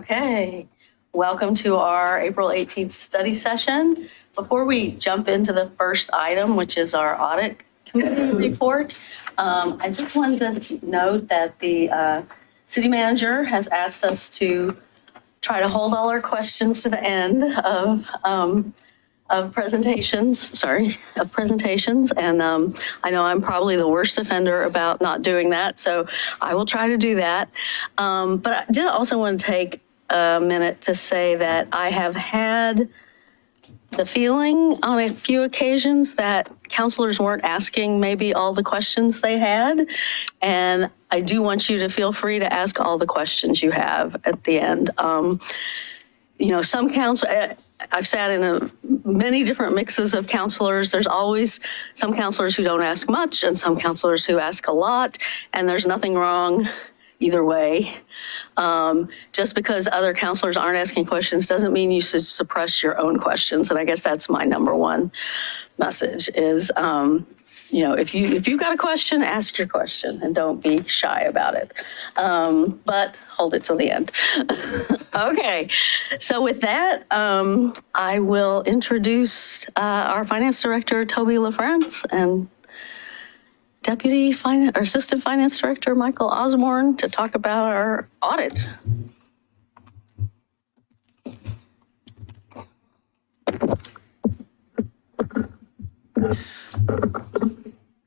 Okay, welcome to our April 18th study session. Before we jump into the first item, which is our audit committee report, I just wanted to note that the city manager has asked us to try to hold all our questions to the end of presentations. And I know I'm probably the worst offender about not doing that, so I will try to do that. But I did also want to take a minute to say that I have had the feeling on a few occasions that counselors weren't asking maybe all the questions they had. And I do want you to feel free to ask all the questions you have at the end. Some I've sat in many different mixes of counselors. There's always some counselors who don't ask much and some counselors who ask a lot, and there's nothing wrong either way. Just because other counselors aren't asking questions doesn't mean you should suppress your own questions. And I guess that's my number one message is, if you've got a question, ask your question and don't be shy about it. But hold it till the end. Okay, so with that, I will introduce our finance director, Toby LaFrance, and Assistant Finance Director, Michael Osborne, to talk about our audit.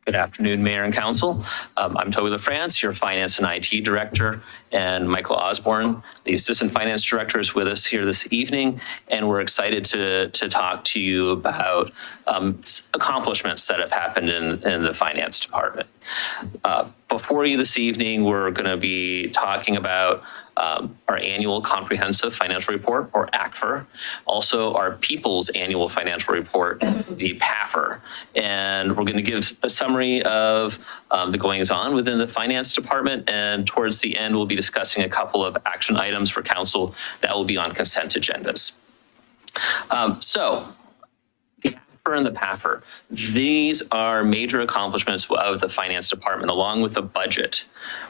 Good afternoon, Mayor and Council. I'm Toby LaFrance, your Finance and IT Director, and Michael Osborne, the Assistant Finance Director, is with us here this evening, and we're excited to talk to you about accomplishments that have happened in the Finance Department. Before you this evening, we're going to be talking about our annual comprehensive financial report, or ACFR, also our People's Annual Financial Report, the PAFR. And we're going to give a summary of the goings on within the Finance Department, and towards the end, we'll be discussing a couple of action items for Council that will be on consent agendas. So the ACFR and the PAFR, these are major accomplishments of the Finance Department, along with the budget,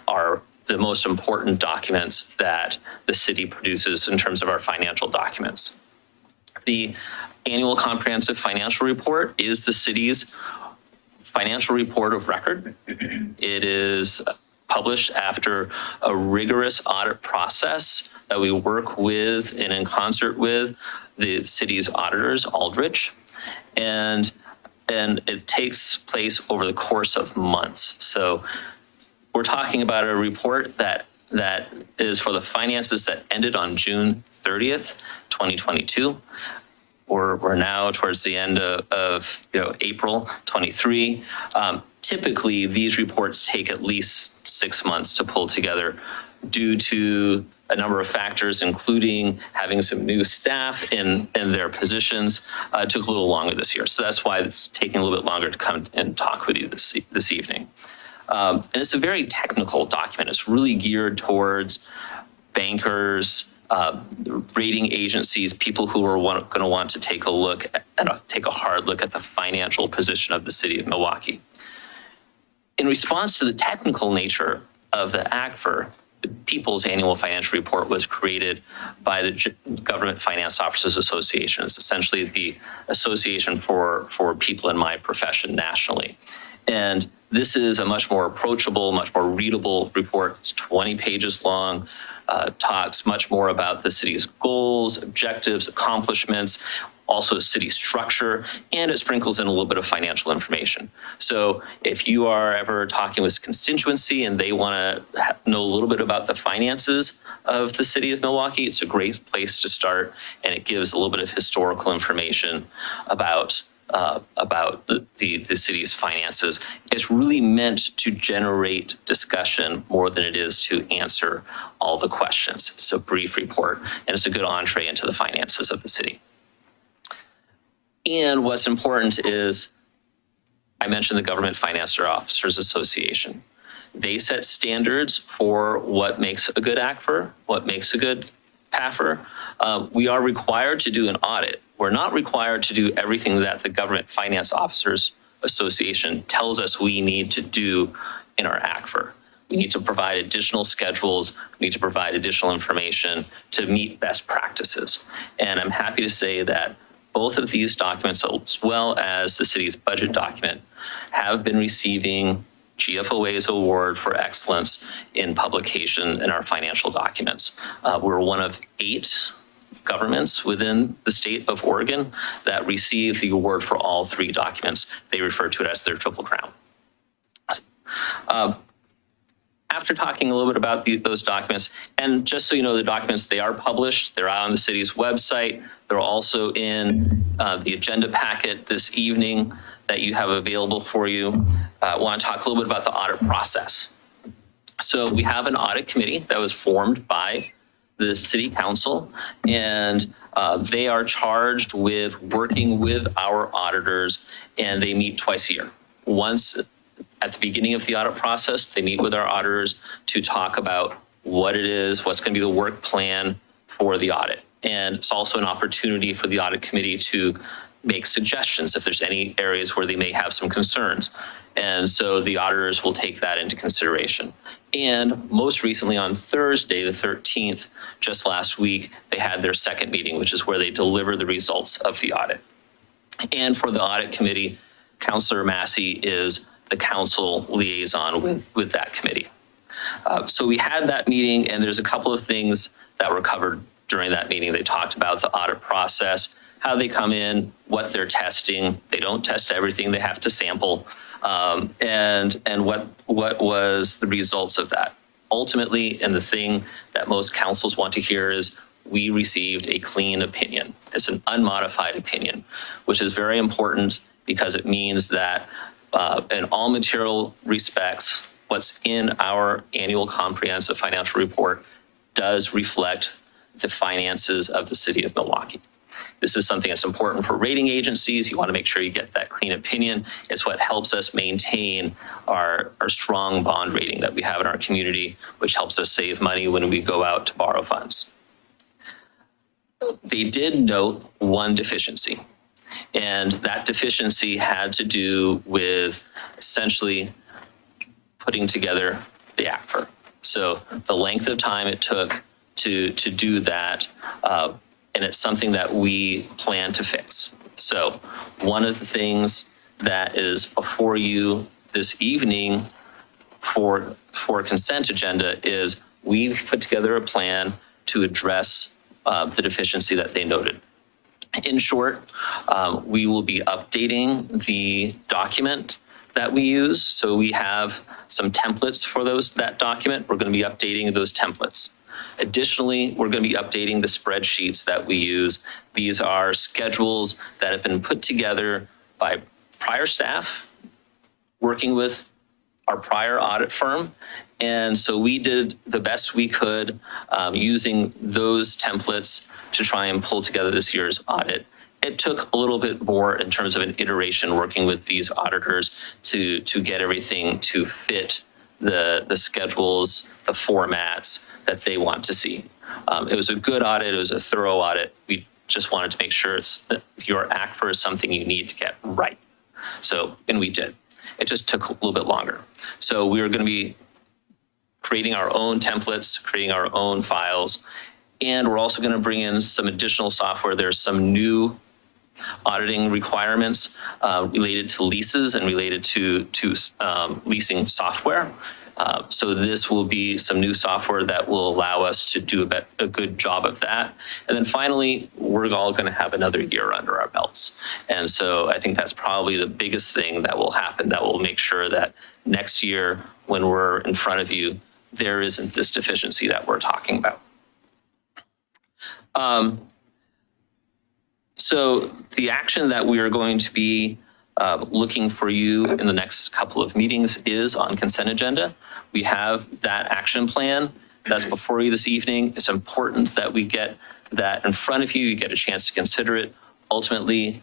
are the most important documents that the city produces in terms of our financial documents. The annual comprehensive financial report is the city's financial report of record. It is published after a rigorous audit process that we work with and in concert with the city's auditors, Aldrich, and it takes place over the course of months. So we're talking about a report that is for the finances that ended on June 30th, 2022. We're now towards the end of April 23. Typically, these reports take at least 6 months to pull together due to a number of factors, including having some new staff in their positions. It took a little longer this year. So that's why it's taking a little bit longer to come and talk with you this evening. And it's a very technical document. It's really geared towards bankers, rating agencies, people who are going to want to take a hard look at the financial position of the city of Milwaukie. In response to the technical nature of the ACFR, the People's Annual Financial Report was created by the Government Finance Officers Association. It's essentially the association for people in my profession nationally. And this is a much more approachable, much more readable report. It's 20 pages long, talks much more about the city's goals, objectives, accomplishments, also city structure, and it sprinkles in a little bit of financial information. So if you are ever talking with constituency and they want to know a little bit about the finances of the city of Milwaukie, it's a great place to start, and it gives a little bit of historical information about the city's finances. It's really meant to generate discussion more than it is to answer all the questions. It's a brief report, and it's a good entree into the finances of the city. And what's important is, I mentioned the Government Finance Officers Association. They set standards for what makes a good ACFR, what makes a good PAFR. We are required to do an audit. We're not required to do everything that the Government Finance Officers Association tells us we need to do in our ACFR. we need to provide additional schedules, we need to provide additional information to meet best practices. And I'm happy to say that both of these documents, as well as the city's budget document, have been receiving GFOA's award for excellence in publication in our financial documents. We're one of 8 governments within the state of Oregon that receive the award for all 3 documents. They refer to it as their Triple Crown. After talking a little bit about those documents, and just so you know, the documents, they are published. They're out on the city's website. They're also in the agenda packet this evening that you have available for you. I want to talk a little bit about the audit process. So we have an audit committee that was formed by the city council, and they are charged with working with our auditors, and they meet twice a year. Once at the beginning of the audit process, they meet with our auditors to talk about what it is, what's going to be the work plan for the audit. And it's also an opportunity for the audit committee to make suggestions if there's any areas where they may have some concerns. And so the auditors will take that into consideration. And most recently on Thursday, the 13th, just last week, they had their second meeting, which is where they deliver the results of the audit. And for the audit committee, Councilor Massey is the council liaison with that committee. So we had that meeting, and there's a couple of things that were covered during that meeting. They talked about the audit process, how they come in, what they're testing. They don't test everything, they have to sample, and what was the results of that. Ultimately, and the thing that most councils want to hear is, we received a clean opinion. It's an unmodified opinion, which is very important because it means that in all material respects, what's in our annual comprehensive financial report does reflect the finances of the city of Milwaukie. This is something that's important for rating agencies. You want to make sure you get that clean opinion. It's what helps us maintain our strong bond rating that we have in our community, which helps us save money when we go out to borrow funds. They did note one deficiency, and that deficiency had to do with essentially putting together the ACFR. So the length of time it took to do that, and it's something that we plan to fix. So one of the things that is before you this evening for consent agenda is we've put together a plan to address the deficiency that they noted. In short, we will be updating the document that we use. So we have some templates for that document. We're going to be updating those templates. Additionally, we're going to be updating the spreadsheets that we use. These are schedules that have been put together by prior staff working with our prior audit firm. And so we did the best we could using those templates to try and pull together this year's audit. It took a little bit more in terms of an iteration working with these auditors to get everything to fit the schedules, the formats that they want to see. It was a good audit. It was a thorough audit. We just wanted to make sure that your ACFR is something you need to get right. So, and we did. It just took a little bit longer. So we are going to be creating our own templates, creating our own files, and we're also going to bring in some additional software. There's some new auditing requirements related to leases and related to leasing software. So this will be some new software that will allow us to do a good job of that. And then finally, we're all going to have another year under our belts. And so I think that's probably the biggest thing that will happen, that will make sure that next year when we're in front of you, there isn't this deficiency that we're talking about. So the action that we are going to be looking for you in the next couple of meetings is on consent agenda. We have that action plan that's before you this evening. It's important that we get that in front of you. You get a chance to consider it, ultimately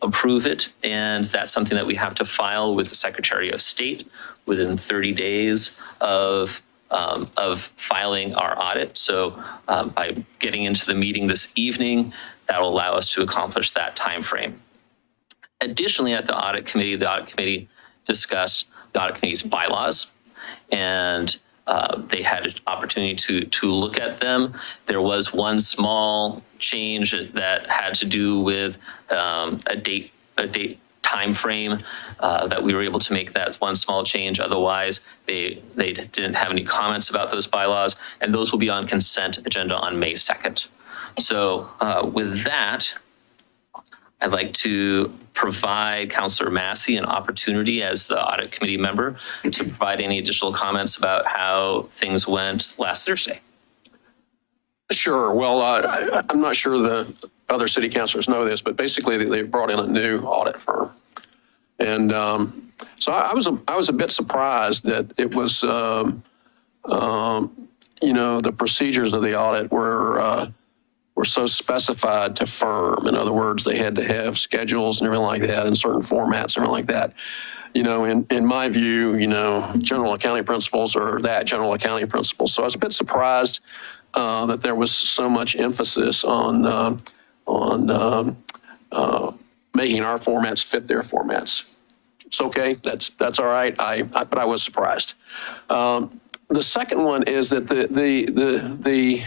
approve it, and that's something that we have to file with the Secretary of State within 30 days of filing our audit. So by getting into the meeting this evening, that will allow us to accomplish that time frame. Additionally, at the audit committee discussed the audit committee's bylaws, and they had an opportunity to look at them. There was one small change that had to do with a date time frame that we were able to make that one small change. Otherwise, they didn't have any comments about those bylaws, and those will be on consent agenda on May 2nd. So with that, I'd like to provide Councilor Massey an opportunity as the audit committee member to provide any additional comments about how things went last Thursday. Sure. Well, I'm not sure the other city councilors know this, but basically they brought in a new audit firm. And so I was a bit surprised that it was, the procedures of the audit were so specified to firm. In other words, they had to have schedules and everything like that in certain formats and everything like that. In my view, general accounting principles are that general accounting principles. So I was a bit surprised that there was so much emphasis on making our formats fit their formats. It's okay. That's all right. But I was surprised. The second one is that the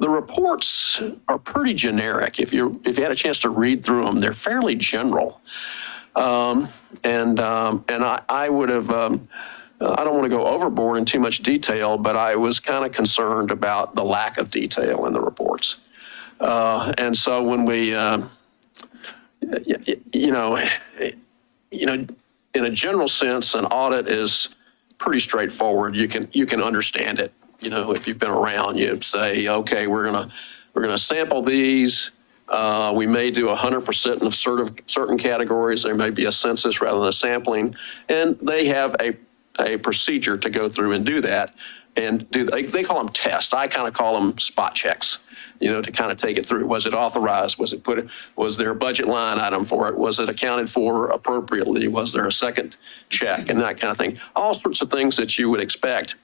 reports are pretty generic. If you had a chance to read through them, they're fairly general. I would have, I don't want to go overboard in too much detail, but I was kind of concerned about the lack of detail in the reports. And so when we, in a general sense, an audit is pretty straightforward. You can understand it. If you've been around, you say, okay, we're gonna sample these. We may do 100% of certain categories. There may be a census rather than a sampling, and they have a procedure to go through and do that. And they call them tests. I kind of call them spot checks. To kind of take it through. Was it authorized? Was there a budget line item for it? Was it accounted for appropriately? Was there a second check and that kind of thing? All sorts of things that you would expect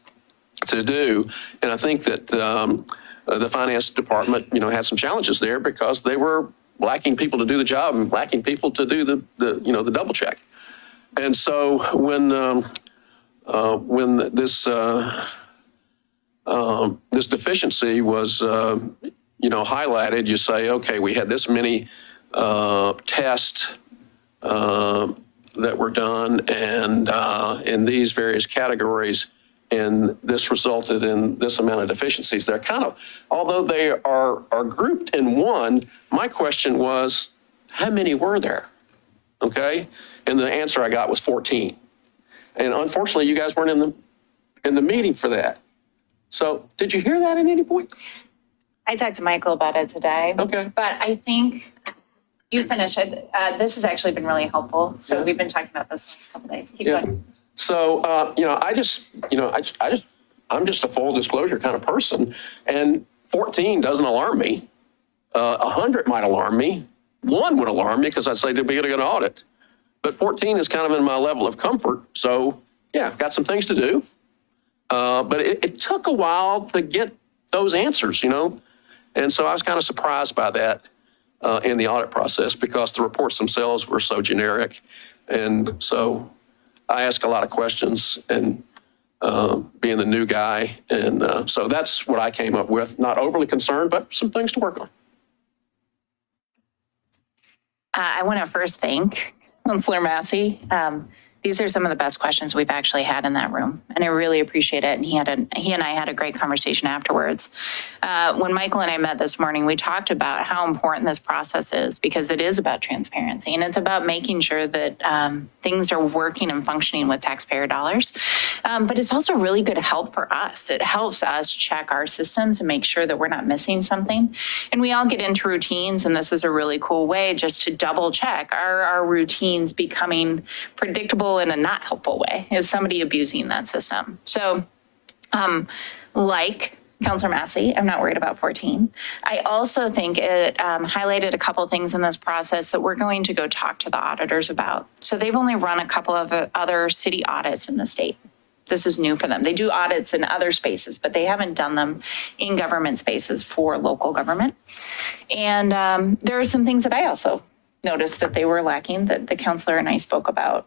to do. And I think that the finance department, had some challenges there because they were lacking people to do the job and lacking people to do the double check. And so when this deficiency was highlighted, you say, okay, we had this many tests that were done and in these various categories, and this resulted in this amount of deficiencies. They're kind of, although they are grouped in one, my question was, how many were there? Okay, and the answer I got was 14. And unfortunately, you guys weren't in the meeting for that. So did you hear that at any point? I talked to Michael about it today. Okay. But I think you finish it. This has actually been really helpful. So Yeah. we've been talking about this last couple of days. Keep Yeah. going. So, I'm just a full disclosure kind of person, and 14 doesn't alarm me. 100 might alarm me. 1 would alarm me because I'd say, did we get a good audit? But 14 is kind of in my level of comfort. So yeah, got some things to do. But it took a while to get those answers, And so I was kind of surprised by that in the audit process because the reports themselves were so generic. And so I asked a lot of questions and being the new guy. And so that's what I came up with. Not overly concerned, but some things to work on. I want to first thank Councilor Massey. These are some of the best questions we've actually had in that room, and I really appreciate it. And he and I had a great conversation afterwards. When Michael and I met this morning, we talked about how important this process is because it is about transparency and it's about making sure that things are working and functioning with taxpayer dollars. But it's also really good help for us. It helps us check our systems and make sure that we're not missing something. And we all get into routines, and this is a really cool way just to double check. Are our routines becoming predictable in a not helpful way? Is somebody abusing that system? So like Councilor Massey, I'm not worried about 14. I also think it highlighted a couple things in this process that we're going to go talk to the auditors about. So they've only run a couple of other city audits in the state. This is new for them. They do audits in other spaces, but they haven't done them in government spaces for local government. And there are some things that I also noticed that they were lacking, that the counselor and I spoke about.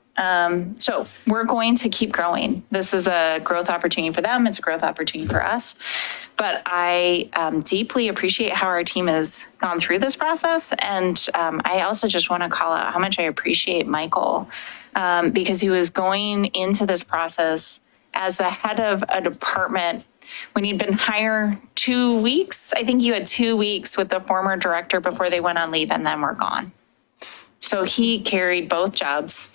So we're going to keep growing. This is a growth opportunity for them. It's a growth opportunity for us. But I deeply appreciate how our team has gone through this process. And I also just want to call out how much I appreciate Michael, because he was going into this process as the head of a department when he'd been hired 2 weeks. I think you had 2 weeks with the former director before they went on leave and then were gone. So he carried both jobs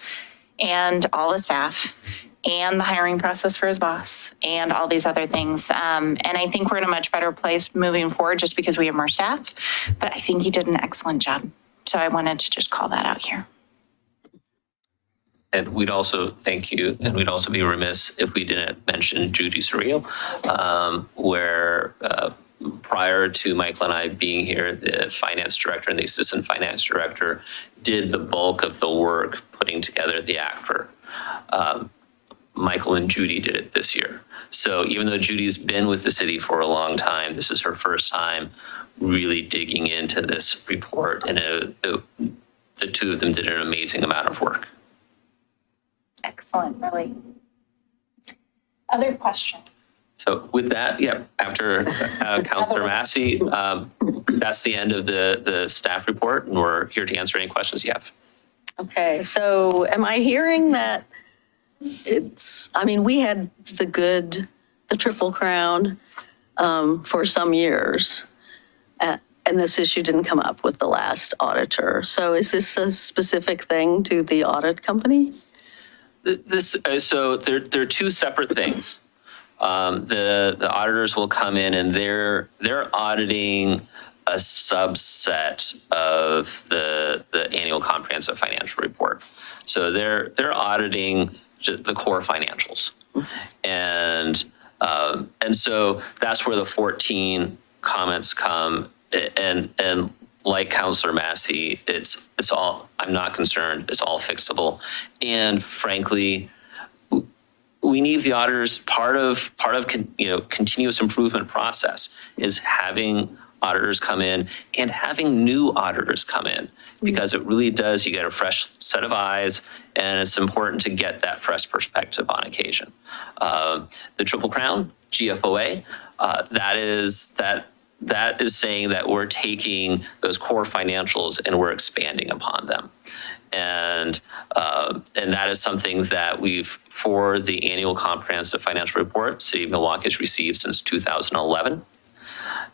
and all the staff and the hiring process for his boss and all these other things. And I think we're in a much better place moving forward just because we have more staff. But I think he did an excellent job. So I wanted to just call that out here. And we'd also thank you, and we'd also be remiss if we didn't mention Judy Cerrillo, where prior to Michael and I being here, the finance director and the assistant finance director did the bulk of the work putting together the ACFR. Michael and Judy did it this year. So even though Judy's been with the city for a long time, this is her first time really digging into this report, and the two of them did an amazing amount of work. Excellent, really. Other questions? So with that, yeah, after Councilor Massey, that's the end of the staff report, and we're here to answer any questions you have. Okay, so am I hearing that we had the Triple Crown for some years, and this issue didn't come up with the last auditor. So is this a specific thing to the audit company? So they're two separate things. The auditors will come in and they're auditing a subset of the annual comprehensive financial report. So they're auditing the core financials, and so that's where the 14 comments come. And like Councilor Massey, it's all, I'm not concerned, it's all fixable. And frankly, we need the auditors, part of continuous improvement process is having auditors come in and having new auditors come in, because it really does, you get a fresh set of eyes, and it's important to get that fresh perspective on occasion. The Triple Crown, GFOA, that is saying that we're taking those core financials and we're expanding upon them. And that is something that for the annual comprehensive financial report, City of Milwaukee has received since 2011.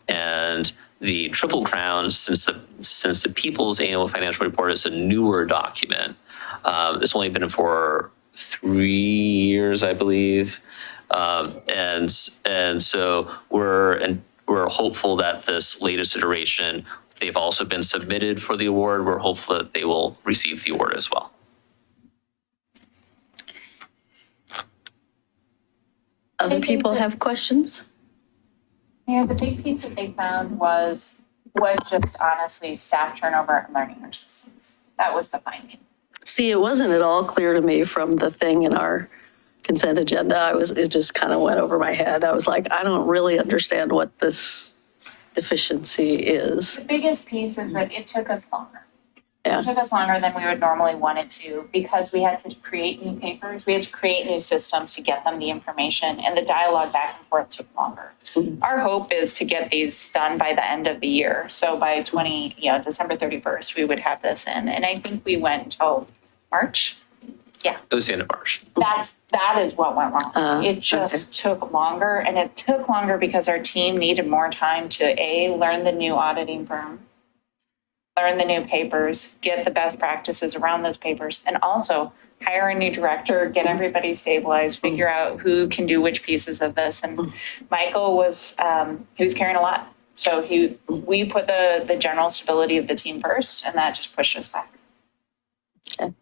And the Triple Crown, since the People's Annual Financial Report is a newer document, it's only been for 3 years, I believe. And so we're hopeful that this latest iteration, they've also been submitted for the award. We're hopeful that they will receive the award as well. Other people have questions? Yeah, the big piece that they found was just honestly staff turnover and learning our systems. That was the finding. See, it wasn't at all clear to me from the thing in our consent agenda. It just kind of went over my head. I was like, I don't really understand what this deficiency is. The biggest piece is that it took us longer. Yeah. It took us longer than we would normally want it to, because we had to create new papers. We had to create new systems to get them the information, and the dialogue back and forth took longer. Mm-hmm. Our hope is to get these done by the end of the year. So by December 31st, we would have this in. And I think we went until March. Yeah. It was the end of March. That is what went wrong. It just took longer, and it took longer because our team needed more time to learn the new auditing firm, learn the new papers, get the best practices around those papers, and also hire a new director, get everybody stabilized, figure out who can do which pieces of this. And Michael was carrying a lot. So we put the general stability of the team first, and that just pushed us back. Okay.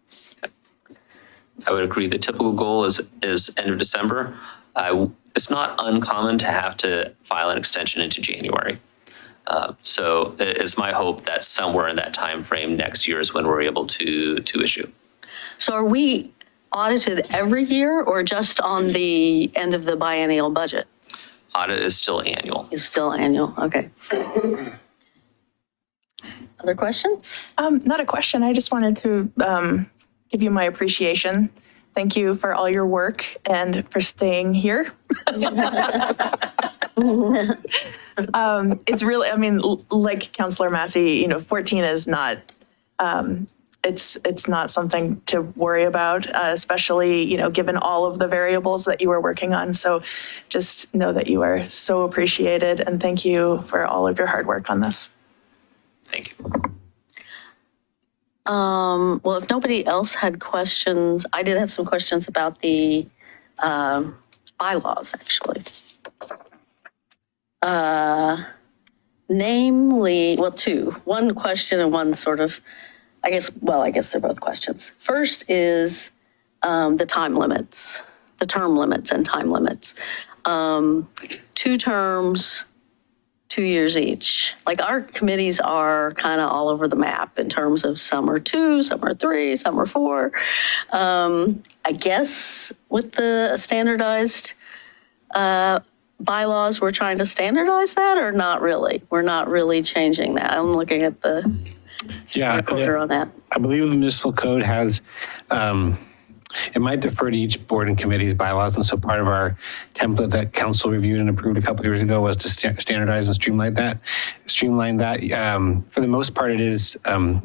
I would agree. The typical goal is end of December. It's not uncommon to have to file an extension into January. So it's my hope that somewhere in that time frame next year is when we're able to issue. So are we audited every year or just on the end of the biennial budget? Audit is still annual. It's still annual, okay. Other questions? Not a question. I just wanted to give you my appreciation. Thank you for all your work and for staying here. It's really, I mean, like Councillor Massey, 14 is not, it's not something to worry about, especially, given all of the variables that you were working on. So just know that you are so appreciated, and thank you for all of your hard work on this. Thank you. Well, if nobody else had questions, I did have some questions about the bylaws, actually. Namely, well, two. One question and one sort of, I guess they're both questions. First is the time limits, the term limits and time limits. 2 terms, 2 years each. Like our committees are kind of all over the map in terms of some are 2, some are 3, some are 4. I guess with the standardized bylaws, we're trying to standardize that or not really? We're not really changing that. I'm looking at the recorder on that. I believe the municipal code has, it might defer to each board and committee's bylaws. And so part of our template that council reviewed and approved a couple years ago was to standardize and streamline that. For the most part, it is 3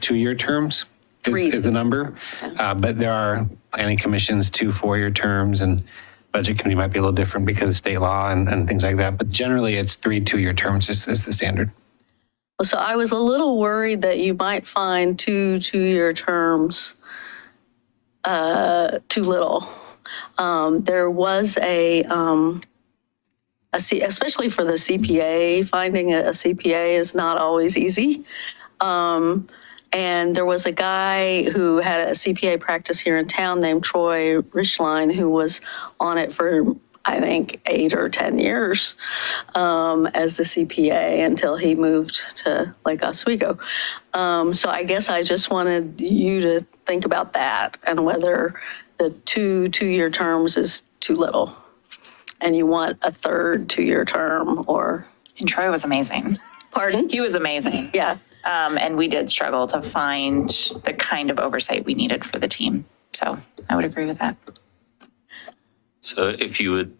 2-year terms is the number. But there are planning commissions 2 4-year terms, and budget committee might be a little different because of state law and things like that. But generally, it's 3 2-year terms is the standard. Well, so I was a little worried that you might find 2 2-year terms too little. There was especially for the CPA, finding a CPA is not always easy. And there was a guy who had a CPA practice here in town named Troy Richline, who was on it for, I think, 8 or 10 years as the CPA until he moved to Lake Oswego. So I guess I just wanted you to think about that and whether the 2 2-year terms is too little and you want a 3rd 2-year term or. And Troy was amazing. Pardon? He was amazing. Yeah. And we did struggle to find the kind of oversight we needed for the team. So I would agree with that. So if it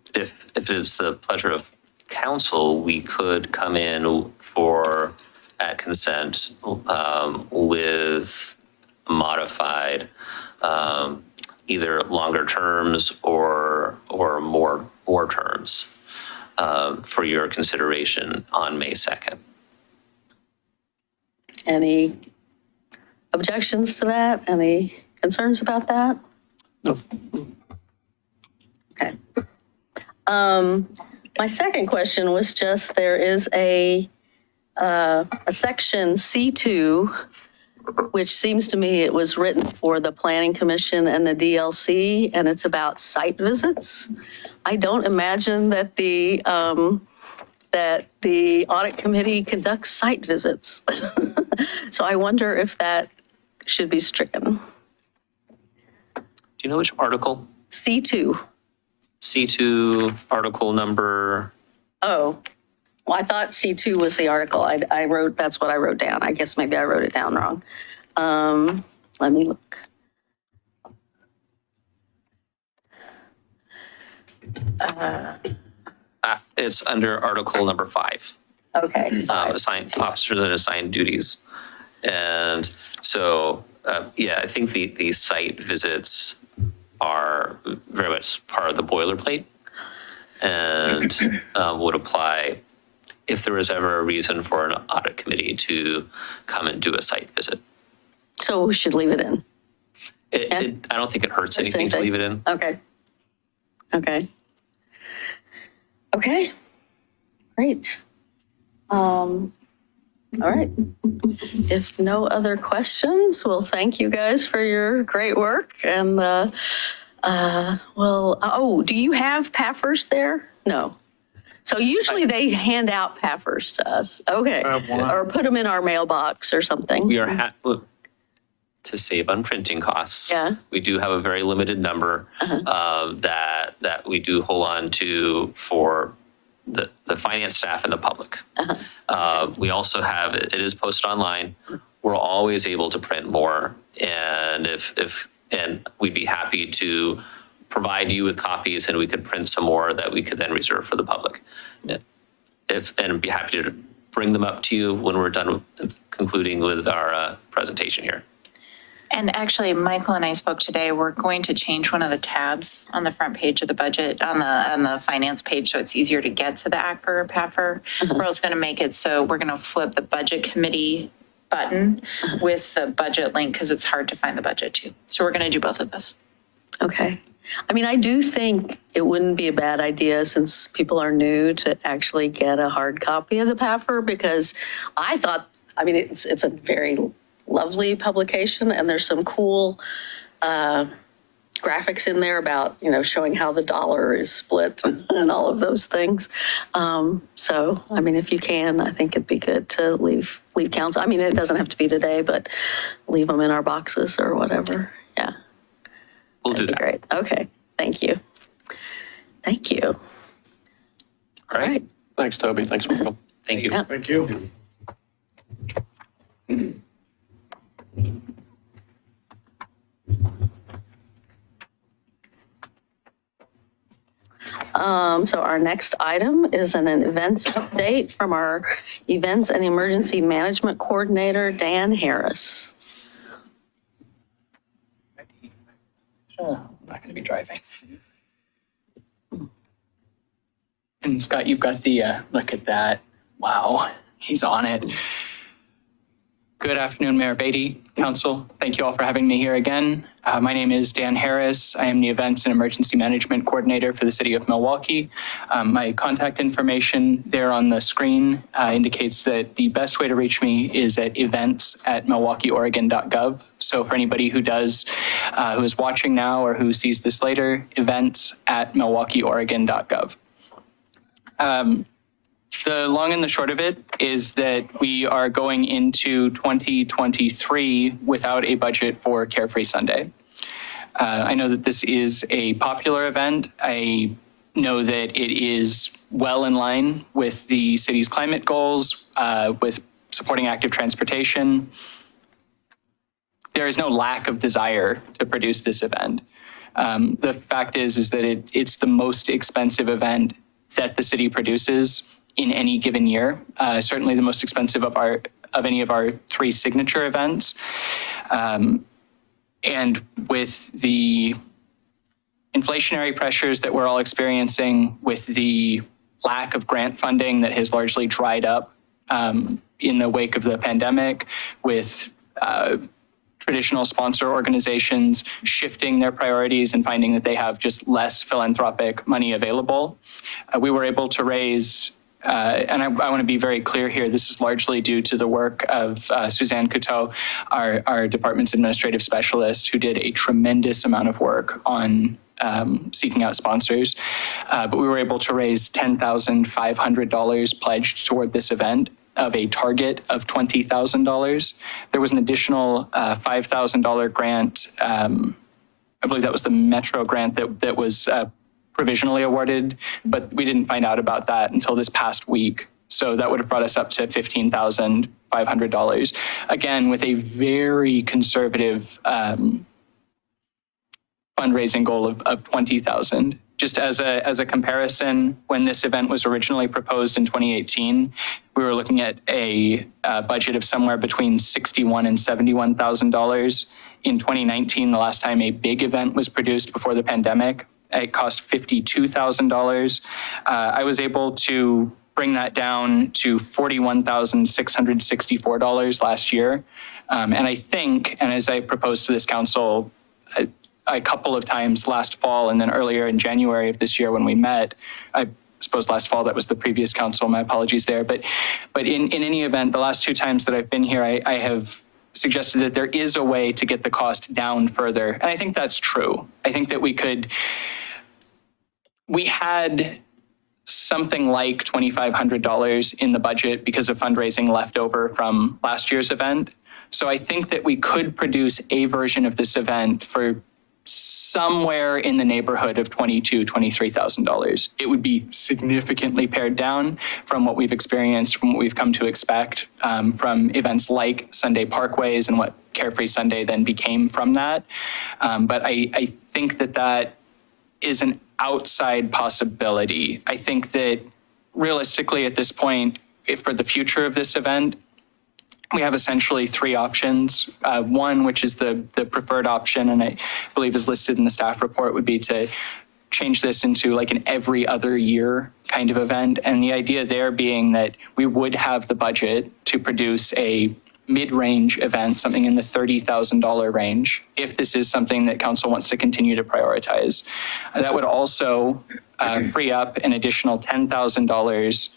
is the pleasure of council, we could come in at consent with modified either longer terms or more terms for your consideration on May 2nd. Any objections to that? Any concerns about that? No. Okay. My second question was just there is a section C2, which seems to me it was written for the Planning Commission and the DLC, and it's about site visits. I don't imagine that the audit committee conducts site visits. So I wonder if that should be stricken. Do you know which article? C2. C2 article number. Oh, well, I thought C2 was the article. That's what I wrote down. I guess maybe I wrote it down wrong. Let me look. It's under article number 5. Okay. Assigned officers and assigned duties. And so, I think the site visits are very much part of the boilerplate and would apply if there was ever a reason for an audit committee to come and do a site visit. So we should leave it in. I don't think it hurts anything to leave it in. Okay. Okay. Great. All right. If no other questions, well, thank you guys for your great work. And do you have PAFRs there? No. So usually they hand out PAFRs to us. Okay. Or put them in our mailbox or something. We are to save on printing costs. Yeah. We do have a very limited number that we do hold on to for the finance staff and the public. We also have, it is posted online. We're always able to print more. And and we'd be happy to provide you with copies, and we could print some more that we could then reserve for the public. And be happy to bring them up to you when we're done concluding with our presentation here. And actually, Michael and I spoke today, we're going to change one of the tabs on the front page of the budget, on the finance page, so it's easier to get to the ACFR or PAFR. We're also going to make it so we're going to flip the budget committee button with the budget link, because it's hard to find the budget too. So we're going to do both of those. Okay. I mean, I do think it wouldn't be a bad idea, since people are new, to actually get a hard copy of the PAFR, because I thought, I mean, it's a very lovely publication, and there's some cool graphics in there about, showing how the dollar is split and all of those things. So, I mean, if you can, I think it'd be good to leave council. I mean, it doesn't have to be today, but leave them in our boxes or whatever. Yeah. We'll do that. Great. Okay. Thank you. Thank you. All right. Thanks, Toby. Thanks, Michael. Thank you. Yeah. Thank you. So our next item is an events update from our Events and Emergency Management Coordinator, Dan Harris. Sure, I'm not going to be driving. And Scott, you've got the, look at that. Wow, he's on it. Good afternoon, Mayor Beatty, Council. Thank you all for having me here again. My name is Dan Harris. I am the Events and Emergency Management Coordinator for the City of Milwaukie. My contact information there on the screen indicates that the best way to reach me is at events@milwaukieoregon.gov. So for anybody who is watching now or who sees this later, events@milwaukieoregon.gov. The long and the short of it is that we are going into 2023 without a budget for Carefree Sunday. I know that this is a popular event. I know that it is well in line with the city's climate goals, with supporting active transportation. There is no lack of desire to produce this event. The fact is that it's the most expensive event that the city produces in any given year, certainly the most expensive of any of our three signature events. And with the inflationary pressures that we're all experiencing, with the lack of grant funding that has largely dried up in the wake of the pandemic, with traditional sponsor organizations shifting their priorities and finding that they have just less philanthropic money available, we were able to raise and I want to be very clear here, this is largely due to the work of Suzanne Couteau, our department's administrative specialist, who did a tremendous amount of work on seeking out sponsors. But we were able to raise $10,500 pledged toward this event of a target of $20,000. There was an additional $5,000 grant. I believe that was the Metro grant that was provisionally awarded, but we didn't find out about that until this past week. So that would have brought us up to $15,500. Again, with a very conservative fundraising goal of $20,000. Just as a comparison, when this event was originally proposed in 2018, we were looking at a budget of somewhere between $61,000 and $71,000. In 2019, the last time a big event was produced before the pandemic, it cost $52,000. I was able to bring that down to $41,664 last year. And I think, and as I proposed to this council a couple of times last fall and then earlier in January of this year when we met, I suppose last fall, that was the previous council, my apologies there. But in any event, the last two times that I've been here, I have suggested that there is a way to get the cost down further. And I think that's true. I think that we had something like $2,500 in the budget because of fundraising left over from last year's event. So I think that we could produce a version of this event for somewhere in the neighborhood of $22,000, $23,000. It would be significantly pared down from what we've experienced, from what we've come to expect from events like Sunday Parkways and what Carefree Sunday then became from that. But I think that is an outside possibility. I think that realistically at this point, if for the future of this event, we have essentially three options. One, which is the preferred option, and I believe is listed in the staff report, would be to change this into like an every other year kind of event. And the idea there being that we would have the budget to produce a mid-range event, something in the $30,000 range, if this is something that council wants to continue to prioritize. That would also free up an additional $10,000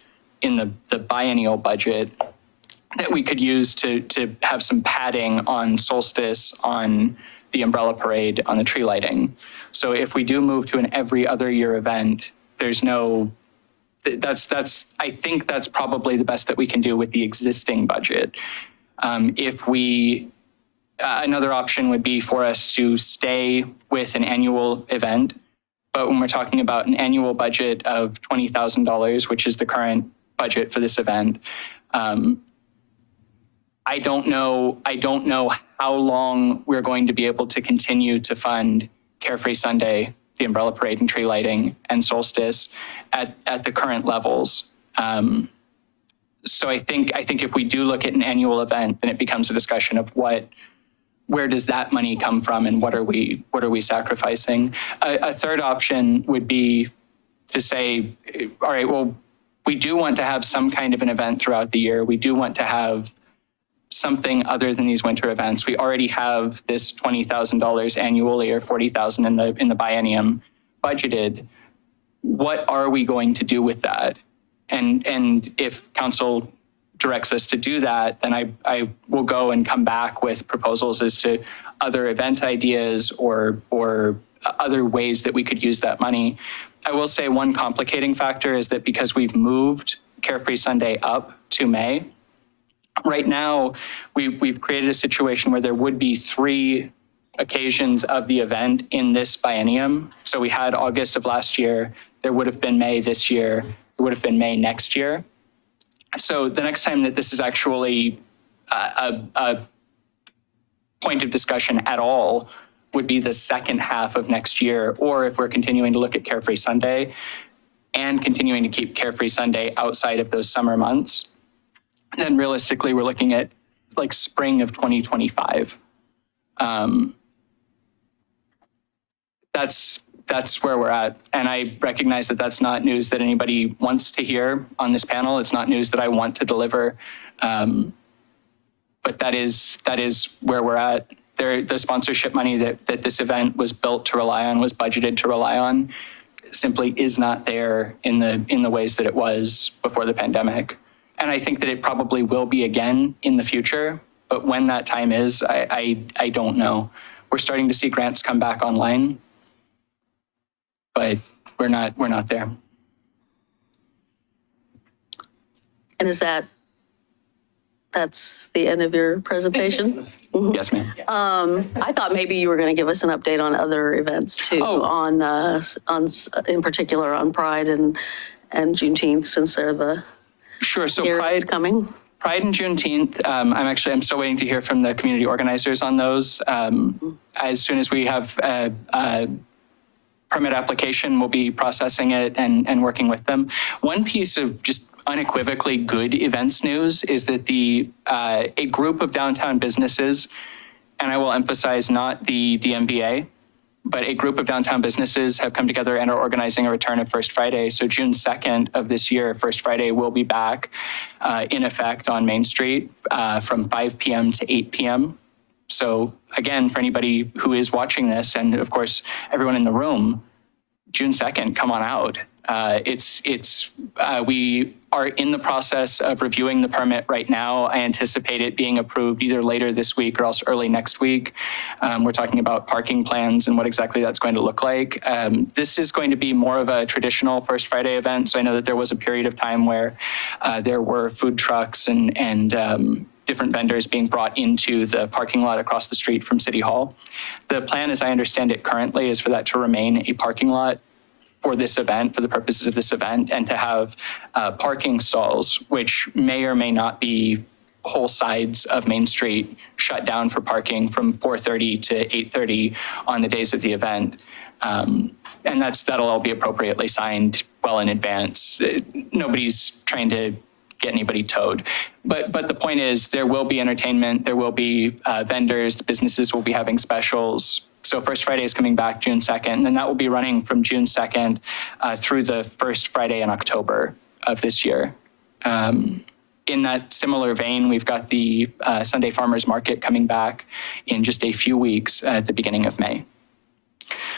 in the biennial budget that we could use to have some padding on solstice, on the umbrella parade, on the tree lighting. So if we do move to an every other year event, there's no, I think that's probably the best that we can do with the existing budget. Another option would be for us to stay with an annual event. But when we're talking about an annual budget of $20,000, which is the current budget for this event, I don't know how long we're going to be able to continue to fund Carefree Sunday, the umbrella parade and tree lighting, and solstice at the current levels. So I think if we do look at an annual event, then it becomes a discussion of where does that money come from and what are we sacrificing? A third option would be to say, all right, well, we do want to have some kind of an event throughout the year. We do want to have something other than these winter events. We already have this $20,000 annually or $40,000 in the biennium budgeted. What are we going to do with that? And if council directs us to do that, then I will go and come back with proposals as to other event ideas or other ways that we could use that money. I will say one complicating factor is that because we've moved Carefree Sunday up to May, right now, we've created a situation where there would be 3 occasions of the event in this biennium. So we had August of last year, there would have been May this year, there would have been May next year. So the next time that this is actually a point of discussion at all would be the second half of next year, or if we're continuing to look at Carefree Sunday and continuing to keep Carefree Sunday outside of those summer months, then realistically, we're looking at like spring of 2025. That's where we're at. And I recognize that that's not news that anybody wants to hear on this panel. It's not news that I want to deliver. But that is where we're at. The sponsorship money that this event was built to rely on, was budgeted to rely on, simply is not there in the ways that it was before the pandemic. And I think that it probably will be again in the future, but when that time is, I don't know. We're starting to see grants come back online, but we're not there. And that's the end of your presentation? Yes, ma'am. I thought maybe you were going to give us an update on other events too, on in particular on Pride and Juneteenth, since they're the Sure. So year is coming. Pride and Juneteenth, I'm still waiting to hear from the community organizers on those. As soon as we have a permit application, we'll be processing it and working with them. One piece of just unequivocally good events news is that a group of downtown businesses, and I will emphasize not the DMVA, but a group of downtown businesses have come together and are organizing a return of First Friday. So June 2nd of this year, First Friday will be back in effect on Main Street from 5 p.m. to 8 p.m. So again, for anybody who is watching this, and of course, everyone in the room, June 2nd, come on out. We are in the process of reviewing the permit right now. I anticipate it being approved either later this week or else early next week. We're talking about parking plans and what exactly that's going to look like. This is going to be more of a traditional First Friday event. So I know that there was a period of time where there were food trucks and different vendors being brought into the parking lot across the street from City Hall. The plan, as I understand it currently, is for that to remain a parking lot for this event, for the purposes of this event, and to have parking stalls, which may or may not be whole sides of Main Street shut down for parking from 4:30 to 8:30 on the days of the event. And that'll all be appropriately signed well in advance. Nobody's trying to get anybody towed. But the point is, there will be entertainment, there will be vendors, the businesses will be having specials. So First Friday is coming back June 2nd, and that will be running from June 2nd through the first Friday in October of this year. In that similar vein, we've got the Sunday Farmers Market coming back in just a few weeks at the beginning of May.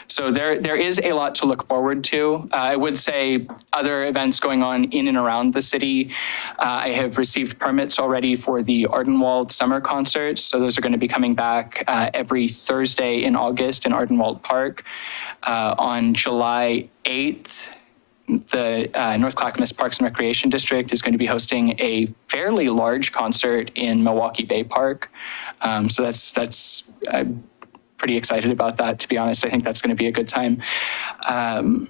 So there is a lot to look forward to. I would say other events going on in and around the city. I have received permits already for the Ardenwald summer concerts. So those are going to be coming back every Thursday in August in Ardenwald Park. On July 8th, the North Clackamas Parks and Recreation District is going to be hosting a fairly large concert in Milwaukie Bay Park. So that's pretty excited about that, to be honest. I think that's going to be a good time. And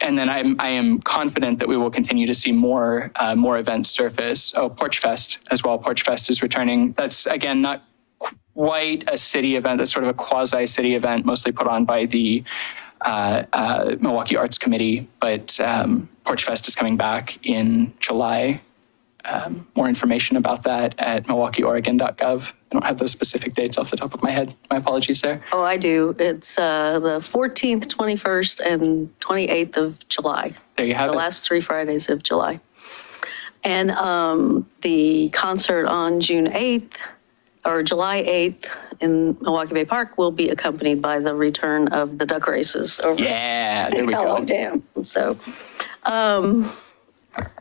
then I am confident that we will continue to see more events surface. Oh, Porch Fest as well. Porch Fest is returning. That's, again, not quite a city event. That's sort of a quasi-city event, mostly put on by the Milwaukie Arts Committee. But Porch Fest is coming back in July. More information about that at milwaukieoregon.gov. I don't have those specific dates off the top of my head. My apologies there. Oh, I do. It's the 14th, 21st, and 28th of July. There you have The it. last 3 Fridays of July. And the concert on June 8th, or July 8th in Milwaukie Bay Park will be accompanied by the return of the duck races over Yeah, there we Hello go. Dam. So,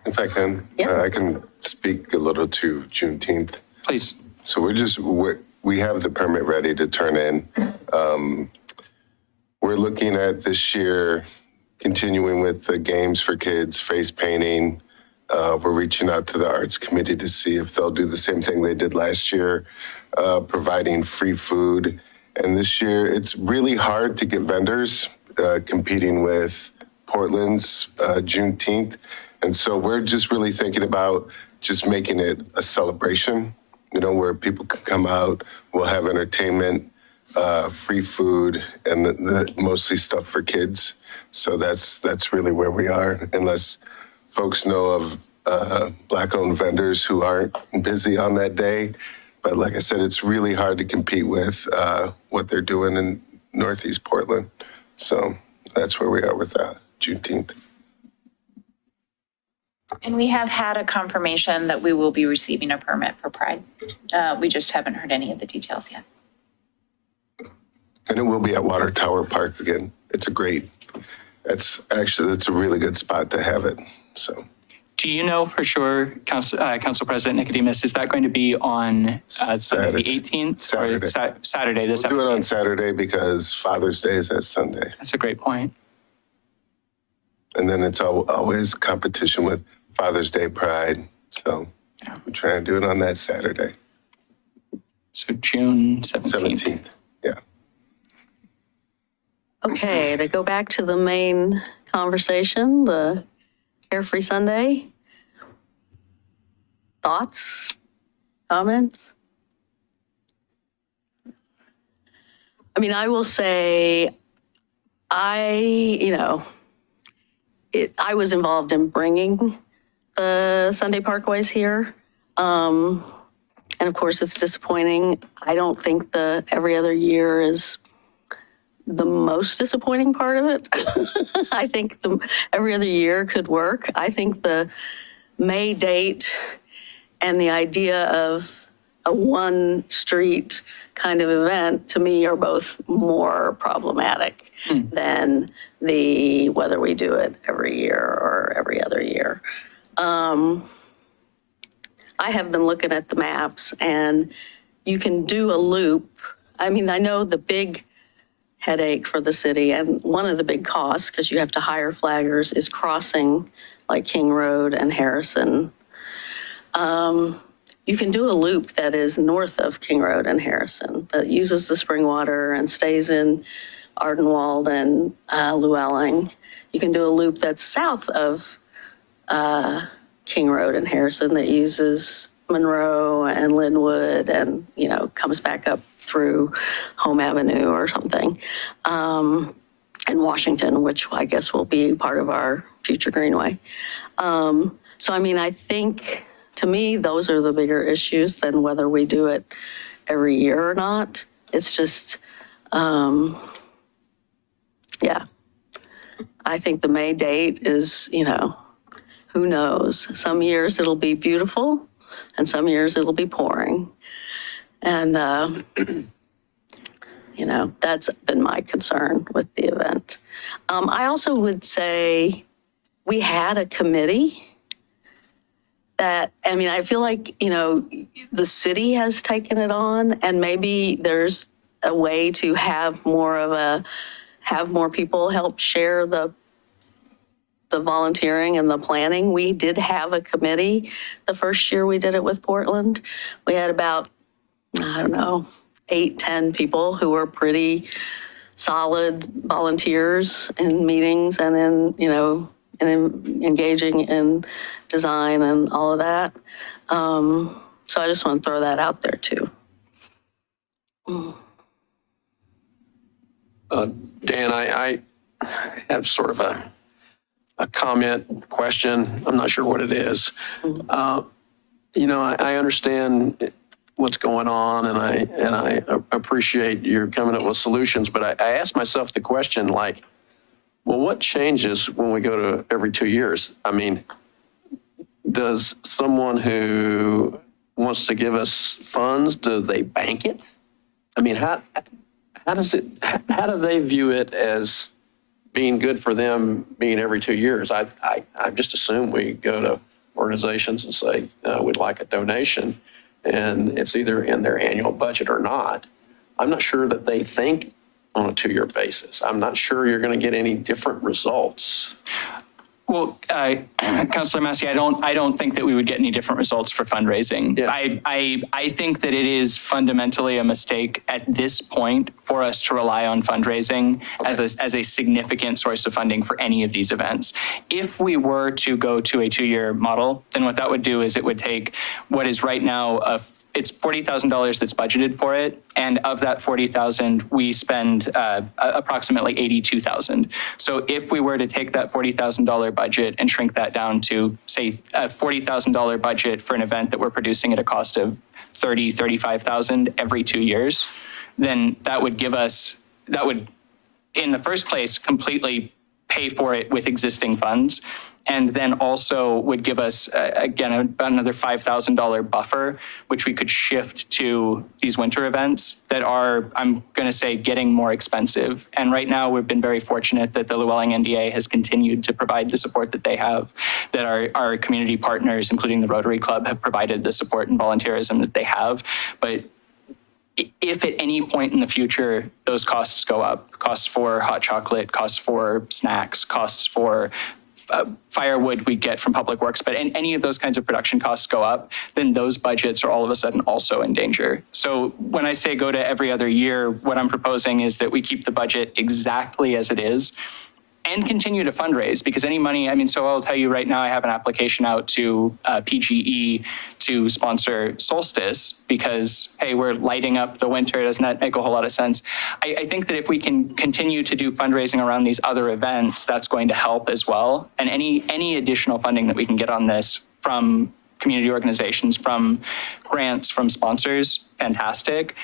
If I can, Yeah. I can speak a little to Juneteenth. Please. So we have the permit ready to turn in. We're looking at this year continuing with the games for kids, face painting. We're reaching out to the Arts Committee to see if they'll do the same thing they did last year, providing free food. And this year, it's really hard to get vendors competing with Portland's Juneteenth. And so we're just really thinking about just making it a celebration, where people can come out, we'll have entertainment, free food, and mostly stuff for kids. So that's really where we are, unless folks know of Black-owned vendors who aren't busy on that day. But like I said, it's really hard to compete with what they're doing in Northeast Portland. So that's where we are with that, Juneteenth. And we have had a confirmation that we will be receiving a permit for Pride. We just haven't heard any of the details yet. And it will be at Water Tower Park again. It's a really good spot to have it, so. Do you know for sure, Council President Nicodemus, is that going to be on Sunday Saturday. the 18th? Saturday. Or Saturday the 17th? We'll do it on Saturday because Father's Day is that Sunday. That's a great point. And then it's always competition with Father's Day Pride. So we're trying to do it on that Saturday, So June 17th. 17th. Yeah. okay, to go back to the main conversation, the Carefree Sunday. Thoughts, comments? I mean, I will say, I was involved in bringing the Sunday Parkways here. And of course, it's disappointing. I don't think the every other year is the most disappointing part of it. I think every other year could work. I think the May date and the idea of a one street kind of event, to me, are both more problematic than the whether we do it every year or every other year. I have been looking at the maps, and you can do a loop. I mean, I know the big headache for the city, and one of the big costs, because you have to hire flaggers, is crossing like King Road and Harrison. you can do a loop that is north of King Road and Harrison that uses the spring water and stays in Ardenwald and Llewellyn. You can do a loop that's south of King Road and Harrison that uses Monroe and Linwood and, you know, comes back up through Home Avenue or something. And Washington, which I guess will be part of our future Greenway. So, I mean, I think, to me, those are the bigger issues than whether we do it every year or not. It's just, yeah. I think the May date is, you know, who knows? Some years it'll be beautiful, and some years it'll be pouring. And, you know, that's been my concern with the event. I also would say we had a committee that, I mean, I feel like, you know, the city has taken it on, and maybe there's a way to have more people help share the volunteering and the planning. We did have a committee the first year we did it with Portland. We had about, I don't know, 8, 10 people who were pretty solid volunteers in meetings and in, you know, and in engaging in design and all of that. So I just want to throw that out there too. Dan, I have sort of a comment, question. I'm not sure what it is. You know, I understand what's going on, and I appreciate your coming up with solutions, but I asked myself the question, like, well, what changes when we go to every 2 years? I mean, does someone who wants to give us funds, do they bank it? I mean, how do they view it as being good for them being every 2 years? I just assume we go to organizations and say, we'd like a donation, and it's either in their annual budget or not. I'm not sure that they think on a 2-year basis. I'm not sure you're going to get any different results. Well, Councilor Massey, I don't think that we would get any different results for fundraising. Yeah. I think that it is fundamentally a mistake at this point for us to rely on fundraising as a significant source of funding for any of these events. If we were to go to a 2-year model, then what that would do is it would take what is right now it's $40,000 that's budgeted for it, and of that $40,000, we spend approximately $82,000. So if we were to take that $40,000 budget and shrink that down to, say, a $40,000 budget for an event that we're producing at a cost of $35,000 every 2 years, then that would give us, that would, in the first place, completely pay for it with existing funds, and then also would give us, again, about another $5,000 buffer, which we could shift to these winter events that are, I'm going to say, getting more expensive. And right now, we've been very fortunate that the Llewellyn NDA has continued to provide the support that they have, that our community partners, including the Rotary Club, have provided the support and volunteerism that they have. But if at any point in the future those costs go up, costs for hot chocolate, costs for snacks, costs for firewood we get from Public Works, but any of those kinds of production costs go up, then those budgets are all of a sudden also in danger. So when I say go to every other year, what I'm proposing is that we keep the budget exactly as it is and continue to fundraise, because any money, I mean, so I'll tell you right now, I have an application out to PGE to sponsor Solstice because, hey, we're lighting up the winter. Doesn't that make a whole lot of sense? I think that if we can continue to do fundraising around these other events, that's going to help as well. And any additional funding that we can get on this from community organizations, from grants, from sponsors, fantastic.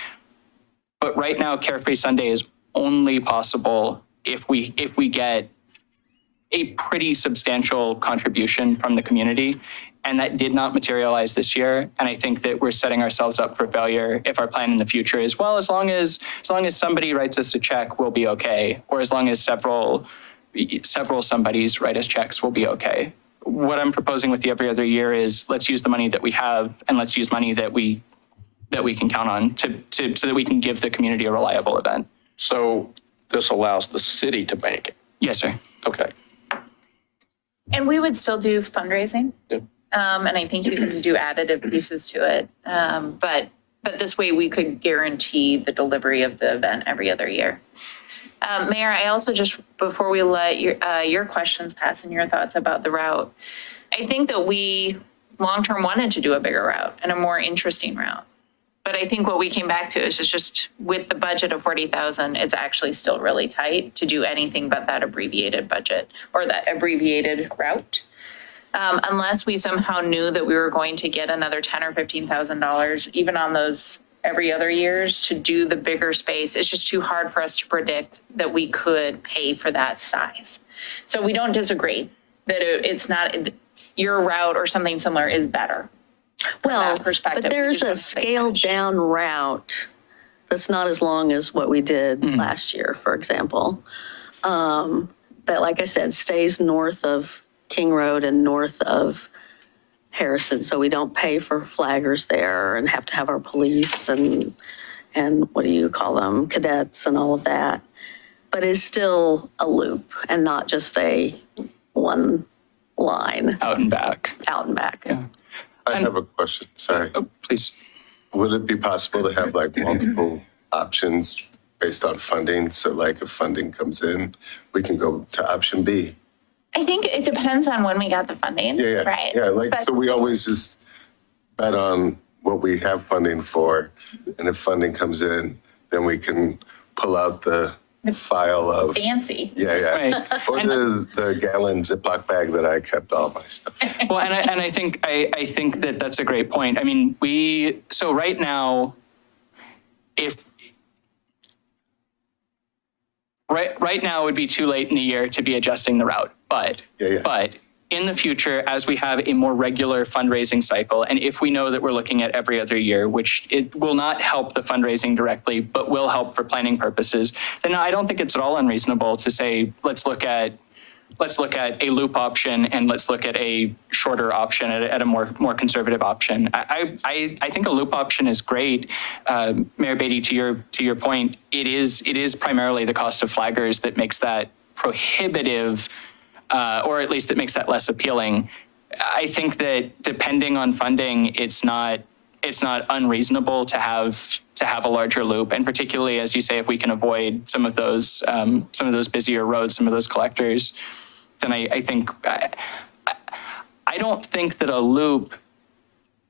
But right now, Carefree Sunday is only possible if we get a pretty substantial contribution from the community, and that did not materialize this year. And I think that we're setting ourselves up for failure if our plan in the future is, well, as long as somebody writes us a check, we'll be okay, or as long as several somebodies write us checks, we'll be okay. What I'm proposing with the every other year is let's use the money that we have, and let's use money that we can count on so that we can give the community a reliable event. So this allows the city to bank it. Yes, sir. Okay. And we would still do fundraising And I think you can do additive pieces to it. But this way we could guarantee the delivery of the event every other year. Mayor, I also just, before we let your questions pass and your thoughts about the route, I think that we long-term wanted to do a bigger route and a more interesting route. But I think what we came back to is just with the budget of 40,000, it's actually still really tight to do anything but that abbreviated budget or that abbreviated route. Unless we somehow knew that we were going to get another $10,000 or $15,000, even on those every other years to do the bigger space, it's just too hard for us to predict that we could pay for that size. So we don't disagree that it's not, your route or something similar is better. Well, that perspective. but We there's just a want to make scaled cash. down route that's not as long as what we did last year, for example. That, like I said, stays north of King Road and north of Harrison, so we don't pay for flaggers there and have to have our police and what do you call them, cadets and all of that. But it's still a loop and not just a one line Out and back. out and back. I have a question, sorry. Oh, please. Would it be possible to have like multiple options based on funding? So like if funding comes in, we can go to option B. I think it depends on when we got the funding, Yeah, right? yeah, like, But- so we always just bet on what we have funding for. And if funding comes in, then we can pull out the file of, Fancy. yeah. Right. Or the gallon Ziploc bag that I kept all my stuff. Well, and I think that that's a great point. I mean, so right now, right now it would be too late in the year to be adjusting the route, but in the future, as we have a more regular fundraising cycle, and if we know that we're looking at every other year, which it will not help the fundraising directly, but will help for planning purposes, then I don't think it's at all unreasonable to say, let's look at a loop option and let's look at a shorter option, at a more conservative option. I think a loop option is great. Mayor Beatty, to your point, it is primarily the cost of flaggers that makes that prohibitive, or at least it makes that less appealing. I think that depending on funding, it's not unreasonable to have a larger loop, and particularly, as you say, if we can avoid some of those busier roads, some of those collectors, then I think I don't think that a loop.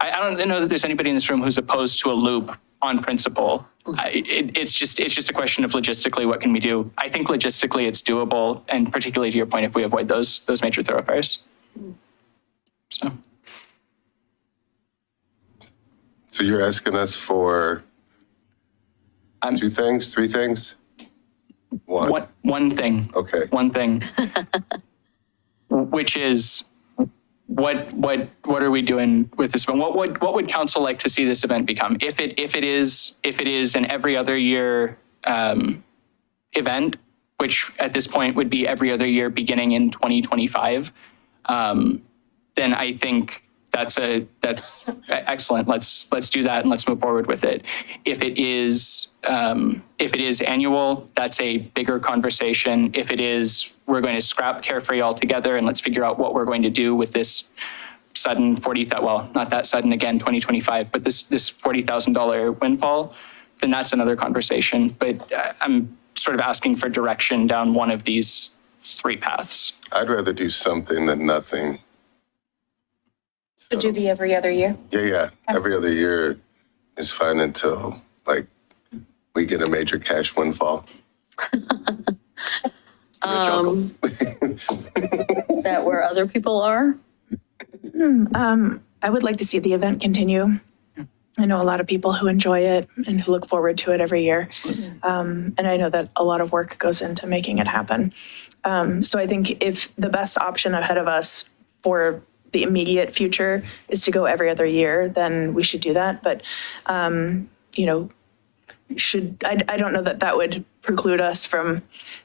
I don't know that there's anybody in this room who's opposed to a loop on principle. It's just a question of logistically what can we do. I think logistically it's doable, and particularly to your point, if we avoid those major thoroughfares. So you're asking us for two things, three things? One thing. Okay. One thing, which is what are we doing with this event? What would council like to see this event become? If it is an every other year event, which at this point would be every other year beginning in 2025, then I think that's excellent. Let's do that and let's move forward with it. If it is annual, that's a bigger conversation. If it is, we're going to scrap Carefree altogether and let's figure out what we're going to do with this sudden not that sudden again, 2025, but this $40,000 windfall, then that's another conversation. But I'm sort of asking for direction down one of these three paths. I'd rather do something than nothing. To do the every other year? Yeah. Every other year is fine until like we get a major cash windfall. Is that where other people are? I would like to see the event continue. I know a lot of people who enjoy it and who look forward to it every year. And I know that a lot of work goes into making it happen. So I think if the best option ahead of us for the immediate future is to go every other year, then we should do that. But, I don't know that would preclude us from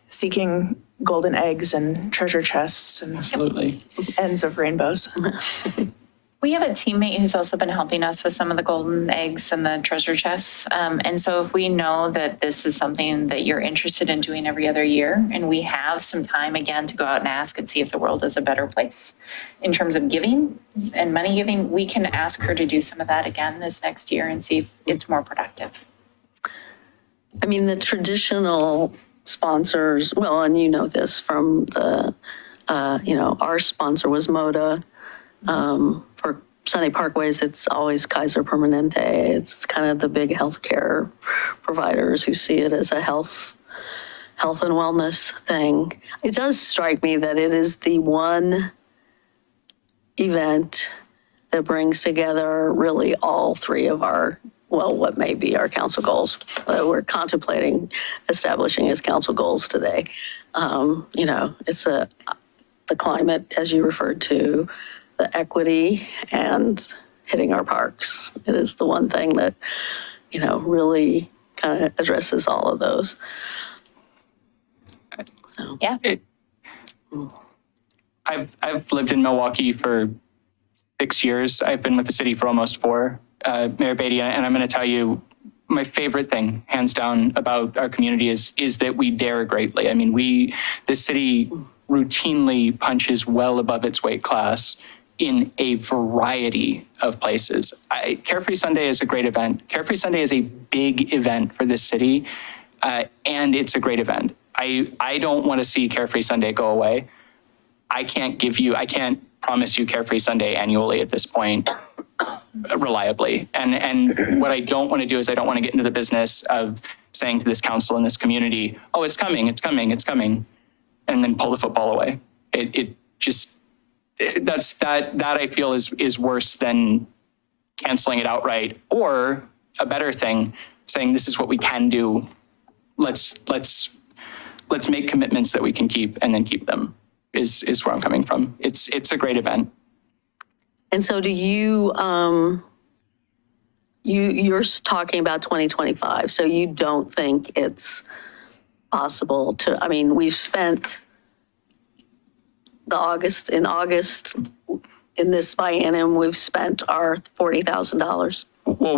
seeking golden eggs and treasure chests and Absolutely. ends of rainbows. We have a teammate who's also been helping us with some of the golden eggs and the treasure chests. And so if we know that this is something that you're interested in doing every other year, and we have some time again to go out and ask and see if the world is a better place in terms of giving and money giving, we can ask her to do some of that again this next year and see if it's more productive. I mean, the traditional sponsors, well, and you know this from the, our sponsor was MODA. For Sunday Parkways, it's always Kaiser Permanente. It's kind of the big healthcare providers who see it as a health and wellness thing. It does strike me that it is the one event that brings together really all three of our, well, what may be our council goals. We're contemplating establishing as council goals today. It's the climate, as you referred to, the equity, and hitting our parks. It is the one thing that, really kind of addresses all of those. So. Yeah. I've lived in Milwaukie for 6 years. I've been with the city for almost 4, Mayor Beatty, and I'm going to tell you, my favorite thing, hands down, about our community is that we dare greatly. I mean, this city routinely punches well above its weight class in a variety of places. Carefree Sunday is a great event. Carefree Sunday is a big event for this city, and it's a great event. I don't want to see Carefree Sunday go away. I can't promise you Carefree Sunday annually at this point, reliably. And what I don't want to do is I don't want to get into the business of saying to this council and this community, oh, it's coming, and then pull the football away. That I feel is worse than canceling it outright, or a better thing, saying this is what we can do. Let's make commitments that we can keep and then keep them. Is where I'm coming from. It's a great event. And so do you, you're talking about 2025, so you don't think it's possible to, I mean, we've spent in August, in this biennium, we've spent our $40,000. Well,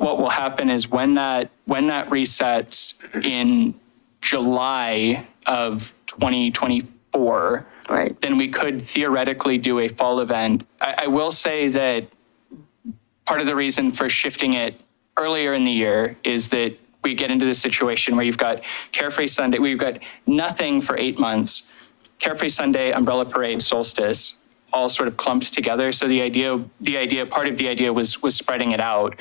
what will happen is when that resets in July of 2024, right, then we could theoretically do a fall event. I will say that part of the reason for shifting it earlier in the year is that we get into this situation where you've got Carefree Sunday, we've got nothing for 8 months, Carefree Sunday, Umbrella Parade, Solstice, all sort of clumped together. So part of the idea was spreading it out.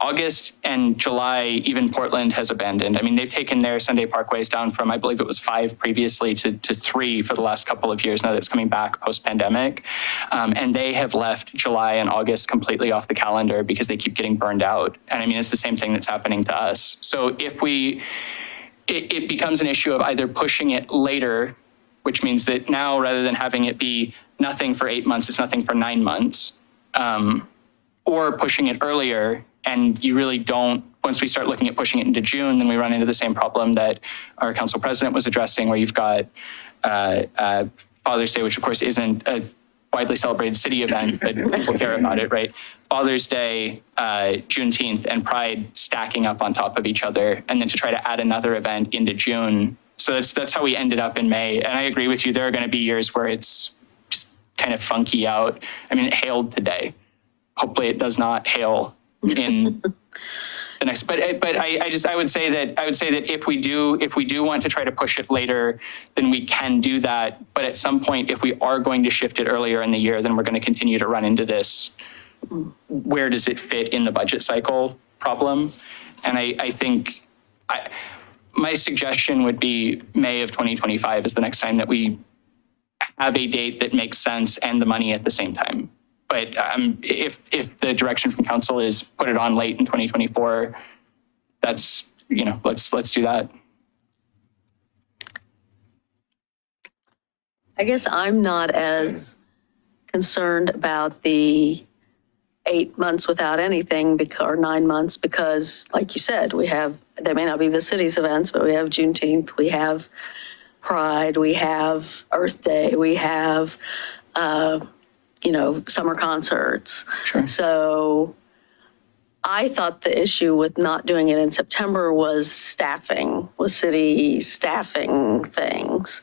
August and July, even Portland has abandoned. I mean, they've taken their Sunday Parkways down from, I believe it was 5 previously to 3 for the last couple of years now that it's coming back post-pandemic. And they have left July and August completely off the calendar because they keep getting burned out. And I mean, it's the same thing that's happening to us. So if it becomes an issue of either pushing it later, which means that now rather than having it be nothing for 8 months, it's nothing for 9 months, or pushing it earlier. And you really don't, once we start looking at pushing it into June, then we run into the same problem that our council president was addressing, where you've got Father's Day, which of course isn't a widely celebrated city event, but people care about it, right? Father's Day, Juneteenth, and Pride stacking up on top of each other, and then to try to add another event into June. So that's how we ended up in May. And I agree with you, there are going to be years where it's just kind of funky out. I mean, it hailed today. Hopefully it does not hail in the next, but I would say that if we do want to try to push it later, then we can do that. But at some point, if we are going to shift it earlier in the year, then we're going to continue to run into this, where does it fit in the budget cycle problem? And I think my suggestion would be May of 2025 is the next time that we have a date that makes sense and the money at the same time. But if the direction from council is put it on late in 2024, that's, let's do that. I guess I'm not as concerned about the 8 months without anything, or 9 months, because like you said, they may not be the city's events, but we have Juneteenth, we have Pride, we have Earth Day, we have, summer concerts. Sure. So I thought the issue with not doing it in September was city staffing things.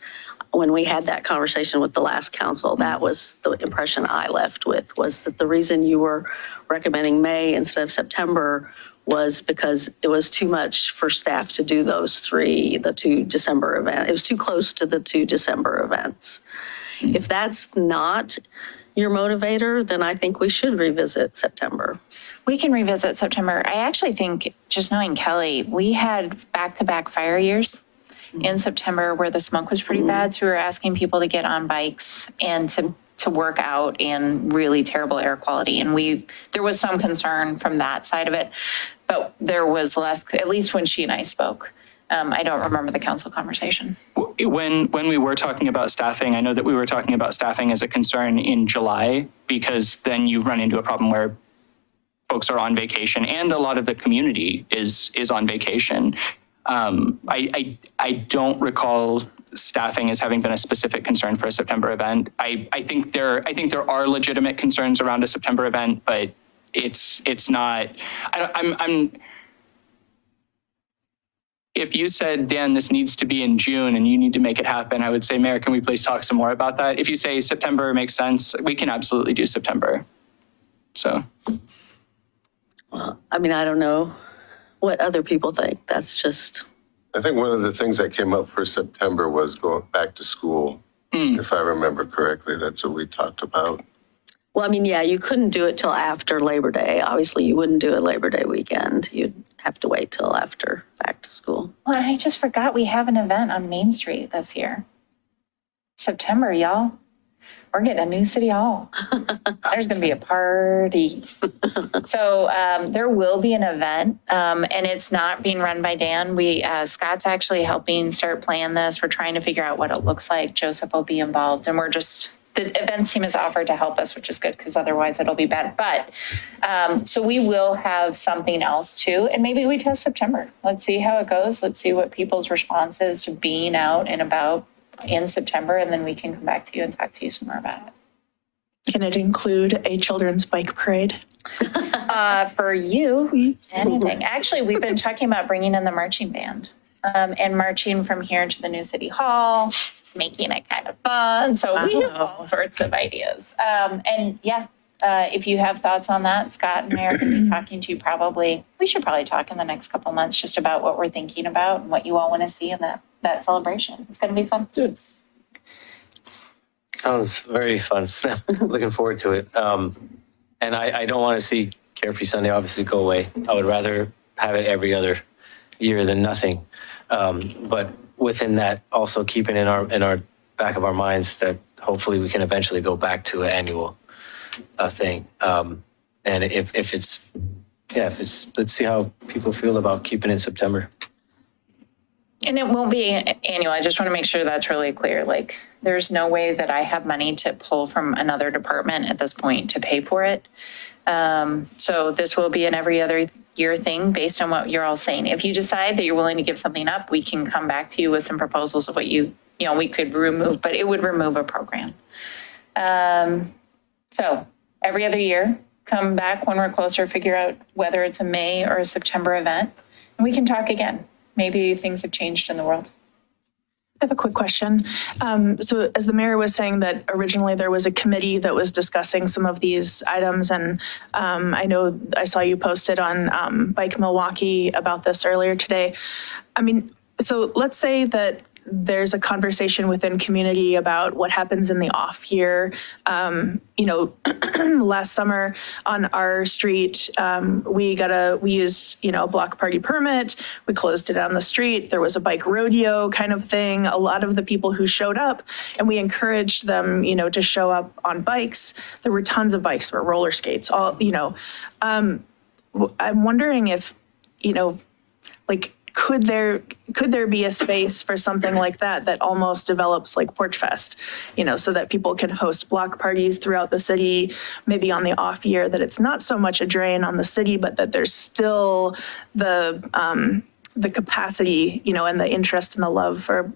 When we had that conversation with the last council, that was the impression I left with, was that the reason you were recommending May instead of September was because it was too much for staff to do the 2 December events. It was too close to the 2 December events. If that's not your motivator, then I think we should revisit September. We can revisit September. I actually think, just knowing Kelly, we had back-to-back fire years in September where the smoke was pretty bad. So we were asking people to get on bikes and to work out in really terrible air quality. And there was some concern from that side of it, but there was less, at least when she and I spoke. I don't remember the council conversation. When we were talking about staffing, I know that we were talking about staffing as a concern in July, because then you run into a problem where folks are on vacation and a lot of the community is on vacation. I don't recall staffing as having been a specific concern for a September event. I think there are legitimate concerns around a September event, but it's not. If you said, Dan, this needs to be in June and you need to make it happen, I would say, Mayor, can we please talk some more about that? If you say September makes sense, we can absolutely do September. So. Well, I mean, I don't know what other people think. That's just. I think one of the things that came up for September was going back to school. If I remember correctly, that's what we talked about. Well, I mean, yeah, you couldn't do it till after Labor Day. Obviously, you wouldn't do it Labor Day weekend. You'd have to wait till after back to school. Well, I just forgot we have an event on Main Street this year. September, y'all. We're getting a new city hall. There's going to be a party. So there will be an event, and it's not being run by Dan. Scott's actually helping start planning this. We're trying to figure out what it looks like. Joseph will be involved, and the events team has offered to help us, which is good because otherwise it'll be bad. But so we will have something else too, and maybe we test September. Let's see how it goes. Let's see what people's response is to being out and about in September, and then we can come back to you and talk to you some more about it. Can it include a children's bike parade? For you, anything. Actually, we've been talking about bringing in the marching band and marching from here to the new city hall, making it kind of fun. So we have all sorts of ideas. And yeah, if you have thoughts on that, Scott and I are going to be talking to you we should probably talk in the next couple of months just about what we're thinking about and what you all want to see in that celebration. It's going to be fun. Good. Sounds very fun. Looking forward to it. And I don't want to see Carefree Sunday obviously go away. I would rather have it every other year than nothing. But within that, also keeping in our back of our minds that hopefully we can eventually go back to an annual thing. And if it's, let's see how people feel about keeping it in September. And it won't be annual. I just want to make sure that's really clear. Like, there's no way that I have money to pull from another department at this point to pay for it. So this will be an every other year thing based on what you're all saying. If you decide that you're willing to give something up, we can come back to you with some proposals of what we could remove, but it would remove a program. So every other year, come back when we're closer, figure out whether it's a May or a September event, and we can talk again. Maybe things have changed in the world. I have a quick question. So as the mayor was saying that originally there was a committee that was discussing some of these items, and I know I saw you posted on Bike Milwaukie about this earlier today. I mean, so let's say that there's a conversation within community about what happens in the off year. Last summer on our street, we used, a block party permit. We closed it on the street. There was a bike rodeo kind of thing. A lot of the people who showed up, and we encouraged them, to show up on bikes. There were tons of bikes, there were roller skates, I'm wondering if, could there be a space for something like that almost develops like Porch Fest, so that people can host block parties throughout the city, maybe on the off year, that it's not so much a drain on the city, but that there's still the the capacity, and the interest and the love for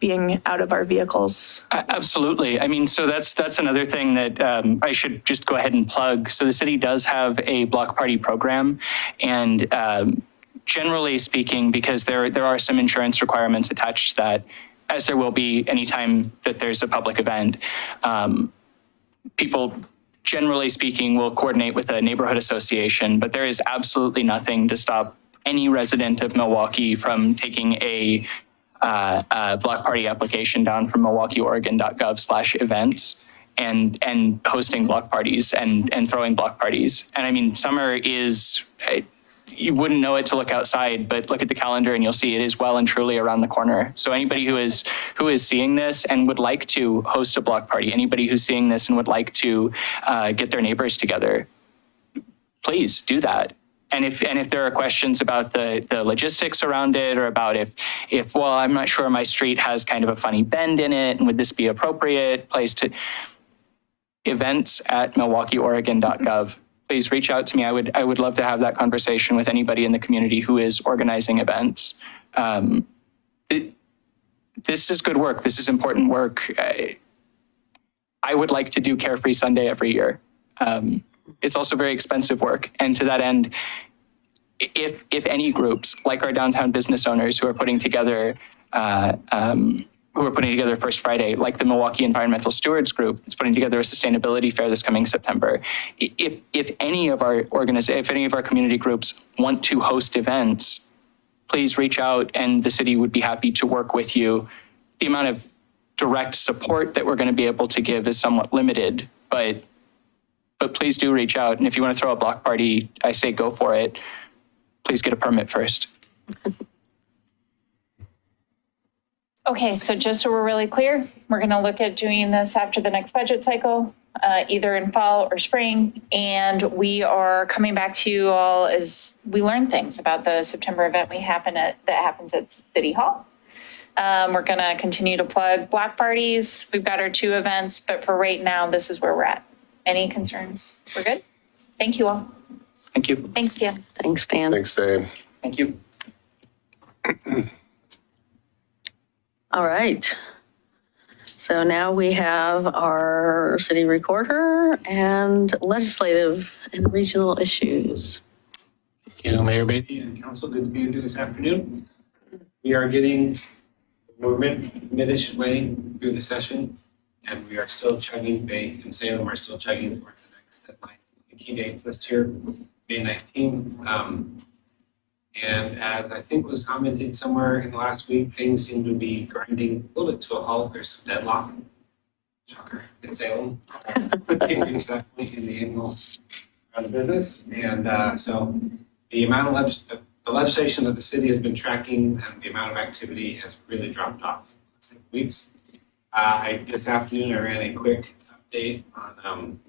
being out of our vehicles. Absolutely. I mean, so that's another thing that I should just go ahead and plug. So the city does have a block party program, and generally speaking, because there are some insurance requirements attached to that, as there will be anytime that there's a public event, people, generally speaking, will coordinate with a neighborhood association, but there is absolutely nothing to stop any resident of Milwaukie from taking a block party application down from milwaukieoregon.gov/events and hosting block parties and throwing block parties. And I mean, summer is, you wouldn't know it to look outside, but look at the calendar and you'll see it is well and truly around the corner. So anybody who is seeing this and would like to host a block party, anybody who's seeing this and would like to get their neighbors together, please do that. And if there are questions about the logistics around it, or about if well, I'm not sure my street has kind of a funny bend in it, and would this be appropriate place to, events@milwaukieoregon.gov. Please reach out to me. I would love to have that conversation with anybody in the community who is organizing events. This is good work. This is important work. I would like to do Carefree Sunday every year. It's also very expensive work. And to that end, if any groups, like our downtown business owners who are putting together First Friday, like the Milwaukie Environmental Stewards Group that's putting together a sustainability fair this coming September. If any of our community groups want to host events, please reach out and the city would be happy to work with you. The amount of direct support that we're going to be able to give is somewhat limited, but please do reach out. And if you want to throw a block party, I say go for it. Please get a permit first. Okay, so just so we're really clear, we're going to look at doing this after the next budget cycle, either in fall or spring. And we are coming back to you all as we learn things about the September event that happens at City Hall. We're going to continue to plug block parties. We've got our 2 events, but for right now, this is where we're at. Any concerns? We're good? Thank you all. Thank you. Thanks, Dan. Thanks, Dan. Thanks, Dan. Thank you. All right. So now we have our city recorder and legislative and regional issues. Thank you, Mayor Beatty and Council. Good to be with you this afternoon. We are getting, we're mid-ish way through the session, and we are still chugging. Bay and Salem are still chugging towards the next deadline. The key dates list here, May 19th. And as I think was commented somewhere in the last week, things seem to be grinding a little bit to a halt. There's some deadlock. Shocker in Salem. Can't reach that point in the annual round of business. And so the amount of the legislation that the city has been tracking and the amount of activity has really dropped off the last 6 weeks. This afternoon, I ran a quick update on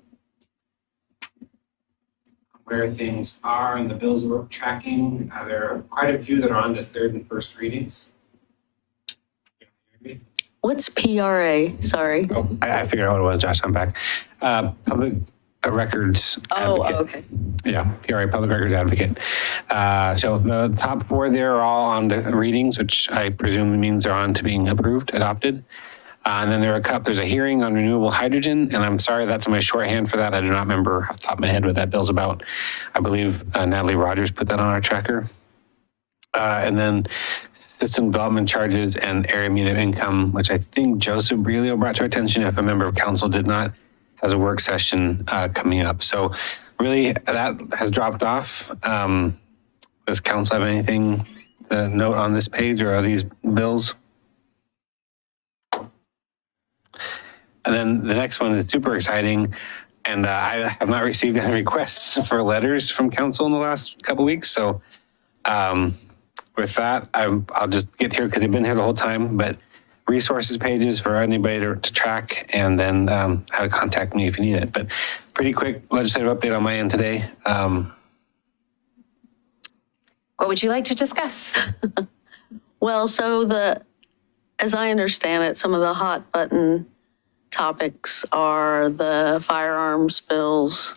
where things are and the bills that we're tracking. There are quite a few that are on to 3rd and 1st readings. What's PRA? Sorry. Oh, I figured out what it was, Josh. I'm back. Public Records Advocate. Oh, okay. Yeah, PRA, Public Records Advocate. So the top 4 there are all on to readings, which I presume means they're on to being approved, adopted. And then there's a hearing on renewable hydrogen, and I'm sorry, that's my shorthand for that. I do not remember off the top of my head what that bill's about. I believe Natalie Rogers put that on our tracker. And then system development charges and area unit income, which I think Joseph Brilio brought to our attention, if a member of council did not, has a work session coming up. So really that has dropped off. Does council have anything to note on this page, or are these bills? And then the next one is super exciting. And I have not received any requests for letters from council in the last couple of weeks. So with that, I'll just get here because they've been here the whole time, but resources pages for anybody to track, and then how to contact me if you need it. But pretty quick legislative update on my end today. What would you like to discuss? Well, so as I understand it, some of the hot button topics are the firearms bills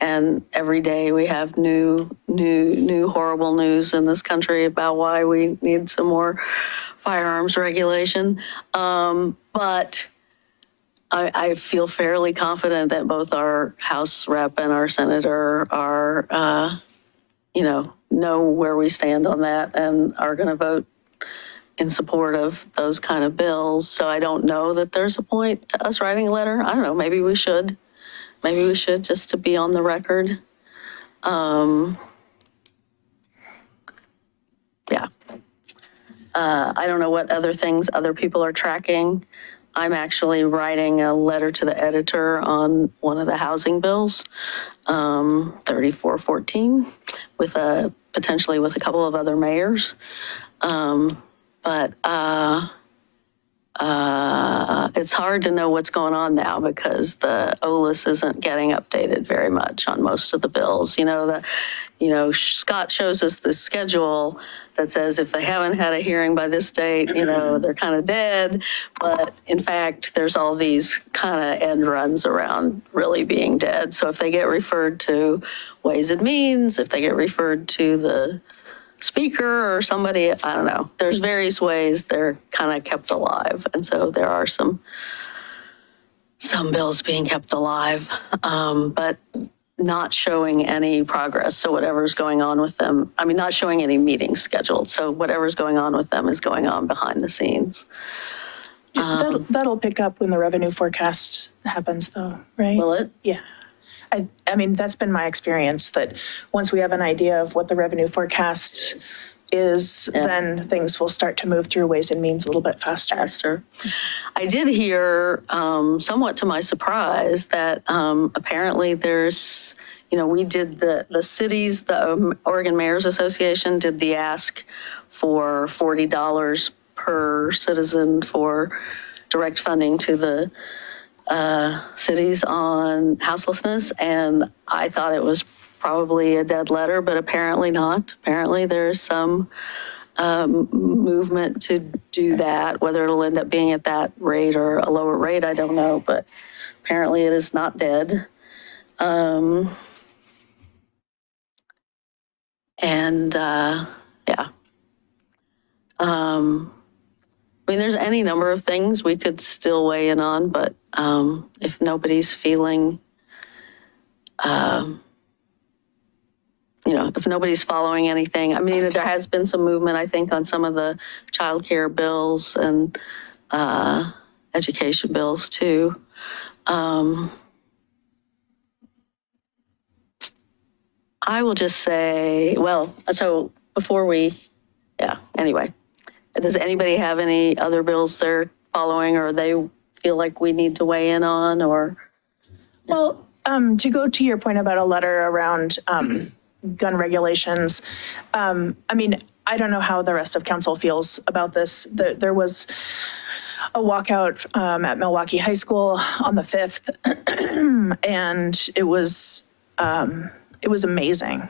And every day we have new horrible news in this country about why we need some more firearms regulation. But I feel fairly confident that both our House rep and our senator are, know where we stand on that and are going to vote in support of those kind of bills. So I don't know that there's a point to us writing a letter. I don't know, maybe we should. Maybe we should, just to be on the record. Yeah. I don't know what other things other people are tracking. I'm actually writing a letter to the editor on one of the housing bills, 3414, potentially with a couple of other mayors. But it's hard to know what's going on now because the OLIS isn't getting updated very much on most of the bills. Scott shows us this schedule that says if they haven't had a hearing by this date, they're kind of dead. But in fact, there's all these kind of end runs around really being dead. So if they get referred to Ways and Means, if they get referred to the speaker or somebody, I don't know. There's various ways they're kind of kept alive. And so there are some bills being kept alive, but not showing any progress. So whatever's going on with them, not showing any meetings scheduled. So whatever's going on with them is going on behind the scenes. That'll pick up when the revenue forecast happens though, right? Will it? Yeah. That's been my experience, that once we have an idea of what the revenue forecast is, then things will start to move through Ways and Means a little bit faster. I did hear, somewhat to my surprise, that apparently there's, we did the cities, the Oregon Mayors Association did the ask for $40 per citizen for direct funding to the cities on houselessness, and I thought it was probably a dead letter, but apparently not. Apparently there's some movement to do that. Whether it'll end up being at that rate or a lower rate, I don't know, but apparently it is not dead. There's any number of things we could still weigh in on, but if nobody's feeling, if nobody's following anything, there has been some movement, I think, on some of the childcare bills and education bills too. I will just say, anyway. Does anybody have any other bills they're following or they feel like we need to weigh in on or? Well, to go to your point about a letter around gun regulations, I don't know how the rest of council feels about this. There was a walkout at Milwaukie High School on the 5th, and it was amazing.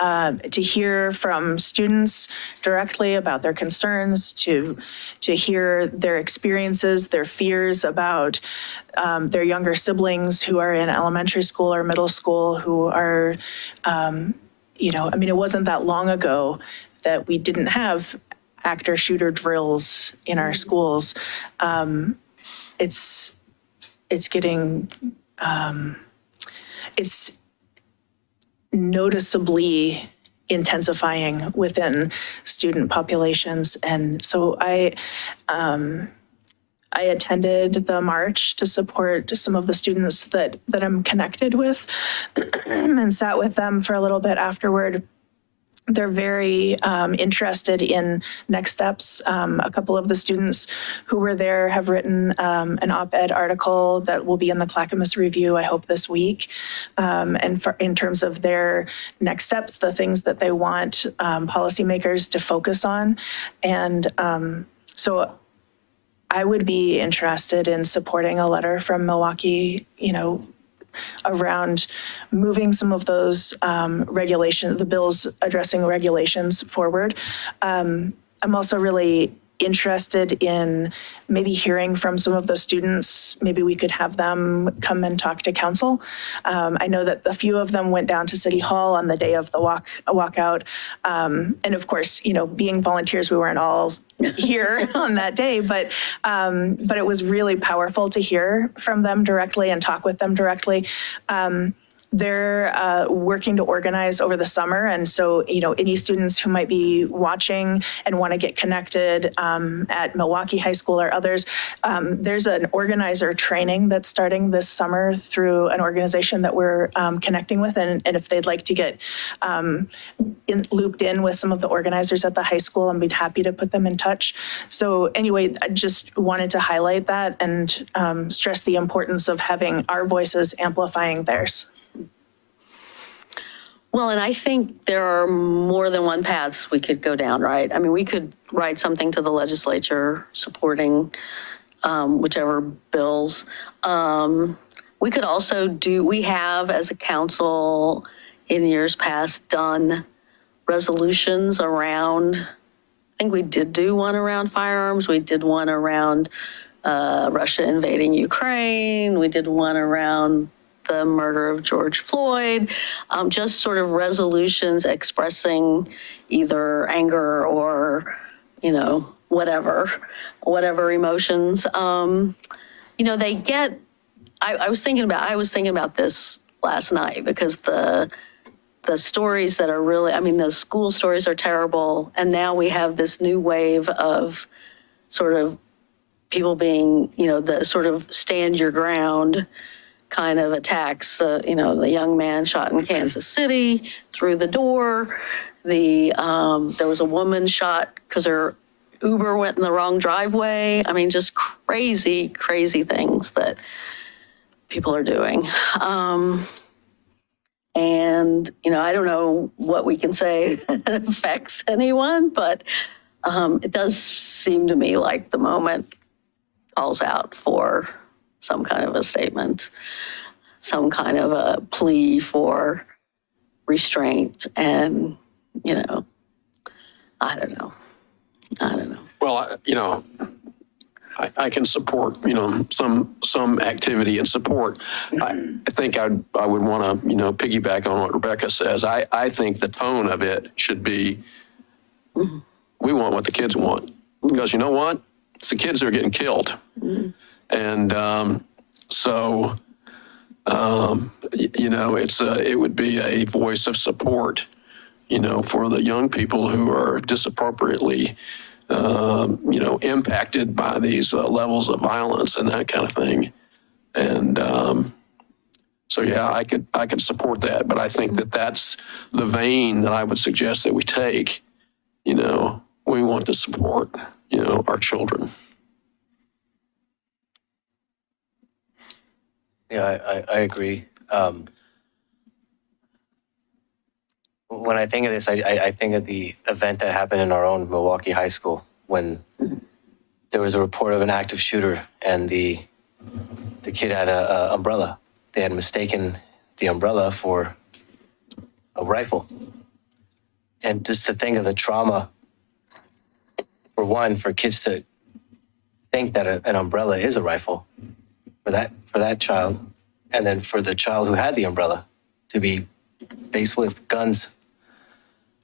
To hear from students directly about their concerns, to hear their experiences, their fears about their younger siblings who are in elementary school or middle school who are, it wasn't that long ago that we didn't have actor shooter drills in our schools. It's getting, it's noticeably intensifying within student populations. And so I attended the march to support some of the students that I'm connected with and sat with them for a little bit afterward. They're very interested in next steps. A couple of the students who were there have written an op-ed article that will be in the Clackamas Review, I hope, this week. In terms of their next steps, the things that they want policymakers to focus on. And so I would be interested in supporting a letter from Milwaukie, around moving some of those regulations, the bills addressing regulations forward. I'm also really interested in maybe hearing from some of the students, maybe we could have them come and talk to council. I know that a few of them went down to City Hall on the day of the walkout. And of course, being volunteers, we weren't all here on that day, but it was really powerful to hear from them directly and talk with them directly. They're working to organize over the summer. And so, any students who might be watching and want to get connected at Milwaukie High School or others, there's an organizer training that's starting this summer through an organization that we're connecting with. And if they'd like to get looped in with some of the organizers at the high school, I'd be happy to put them in touch. So anyway, I just wanted to highlight that and stress the importance of having our voices amplifying theirs. Well, and I think there are more than one paths we could go down, right? I mean, we could write something to the legislature supporting whichever bills. We could also we have as a council in years past done resolutions around, I think we did do one around firearms. We did one around Russia invading Ukraine. We did one around the murder of George Floyd, just sort of resolutions expressing either anger or, whatever emotions. They get, I was thinking about this last night because the stories that are really, the school stories are terrible. And now we have this new wave of sort of people being, the sort of stand your ground kind of attacks. The young man shot in Kansas City through the door. There was a woman shot because her Uber went in the wrong driveway. Just crazy, crazy things that people are doing. And, I don't know what we can say that affects anyone, but it does seem to me like the moment calls out for some kind of a statement, some kind of a plea for restraint and, I don't know. Well, I can support, some activity and support. I think I would want to, piggyback on what Rebecca says. I think the tone of it should be, we want what the kids want. Because you know what? It's the kids that are getting killed. And it would be a voice of support, for the young people who are disappropriately, impacted by these levels of violence and that kind of thing. And I could support that, but I think that that's the vein that I would suggest that we take. We want to support, our children. Yeah, I agree. When I think of this, I think of the event that happened in our own Milwaukie High School when there was a report of an active shooter and the kid had a umbrella. They had mistaken the umbrella for a rifle. And just to think of the trauma, for one, for kids to think that an umbrella is a rifle, for that child, and then for the child who had the umbrella to be faced with guns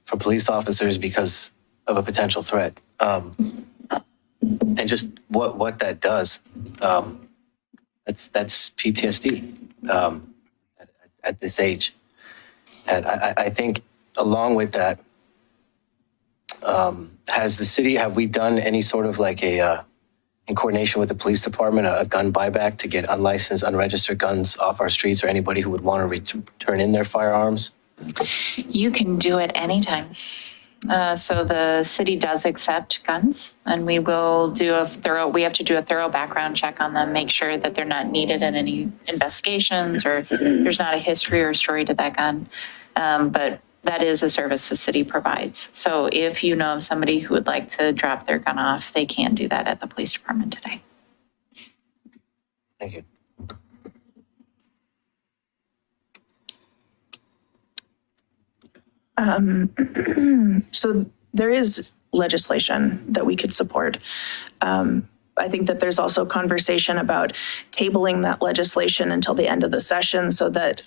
from police officers because of a potential threat. And just what that does, that's PTSD at this age. And I think along with that, have we done any sort of like in coordination with the police department, a gun buyback to get unlicensed, unregistered guns off our streets, or anybody who would want to turn in their firearms? You can do it anytime. So the city does accept guns, and we will do we have to do a thorough background check on them, make sure that they're not needed in any investigations or there's not a history or story to that gun. But that is a service the city provides. So if you know of somebody who would like to drop their gun off, they can do that at the police department today. Thank you. So there is legislation that we could support. I think that there's also conversation about tabling that legislation until the end of the session so that,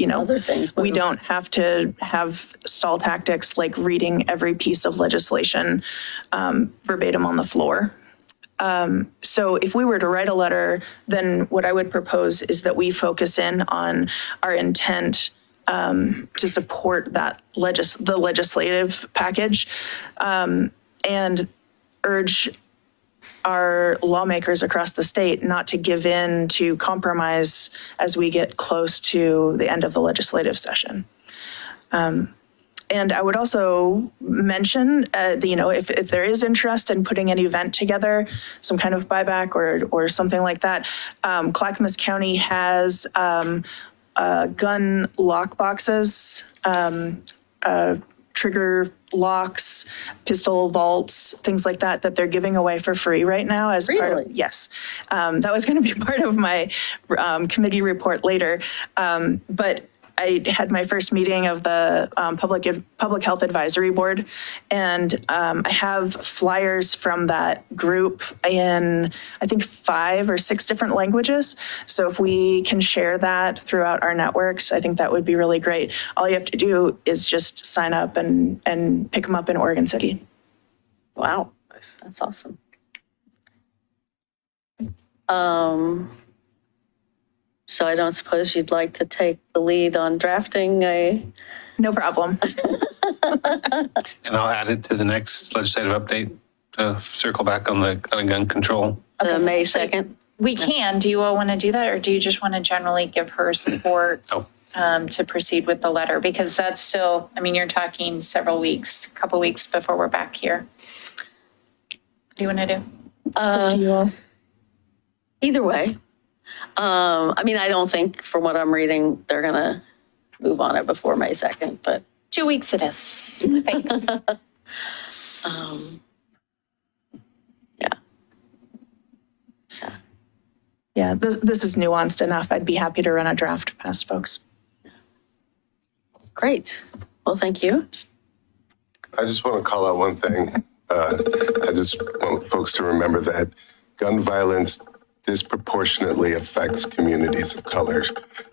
Other things we move. don't have to have stall tactics like reading every piece of legislation verbatim on the floor. So if we were to write a letter, then what I would propose is that we focus in on our intent to support that the legislative package and urge our lawmakers across the state not to give in to compromise as we get close to the end of the legislative session. And I would also mention, if there is interest in putting an event together, some kind of buyback or something like that, Clackamas County has gun lock boxes, trigger locks, pistol vaults, things like that they're giving away for free right now as part of, Really? yes. That was going to be part of my committee report later. But I had my first meeting of the Public Health Advisory Board, and I have flyers from that group in, I think, 5 or 6 different languages. So if we can share that throughout our networks, I think that would be really great. All you have to do is just sign up and pick them up in Oregon City. Wow, that's awesome. So I don't suppose you'd like to take the lead on drafting a, No problem. And I'll add it to the next legislative update to circle back on the gun control. the May 2nd? We can. Do you all want to do that, or do you just want to generally give her support Oh. to proceed with the letter? Because that's still, you're talking several weeks, a couple weeks before we're back here. What do you want to do? Either way. I don't think, from what I'm reading, they're going to move on it before May 2nd, but 2 weeks it is. Thanks. Yeah, this is nuanced enough. I'd be happy to run a draft past folks. great. Well, thank you. I just want to call out one thing. I just want folks to remember that gun violence disproportionately affects communities of color,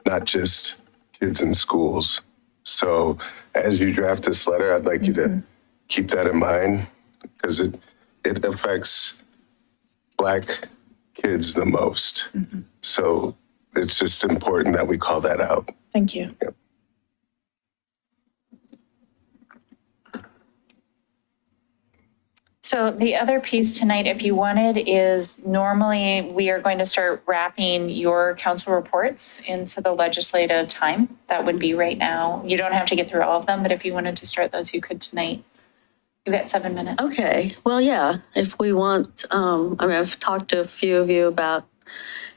not just kids in schools. So as you draft this letter, I'd like you to keep that in mind, because it affects Black kids the most. So it's just important that we call that out. Thank you. Yep. So the other piece tonight, if you wanted, is normally we are going to start wrapping your council reports into the legislative time. That would be right now. You don't have to get through all of them, but if you wanted to start those, you could tonight. You've got 7 minutes. Okay, well, yeah, if we want, I've talked to a few of you about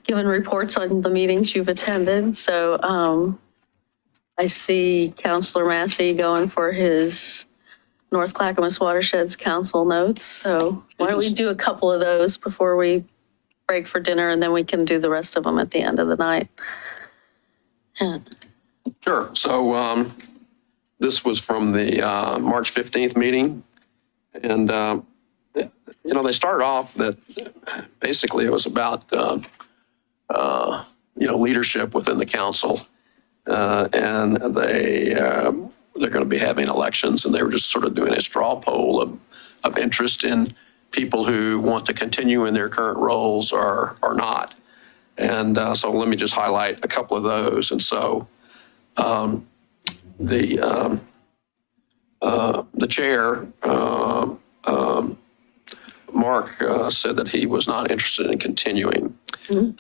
giving reports on the meetings you've attended. So I see Councilor Massey going for his North Clackamas Watersheds Council notes. So why don't we do a couple of those before we break for dinner, and then we can do the rest of them at the end of the night. Yeah. Sure. So this was from the March 15th meeting. And, they started off that basically it was about, leadership within the council. And they're going to be having elections, and they were just sort of doing a straw poll of interest in people who want to continue in their current roles or not. And so let me just highlight a couple of those. And so the chair, Mark, said that he was not interested in continuing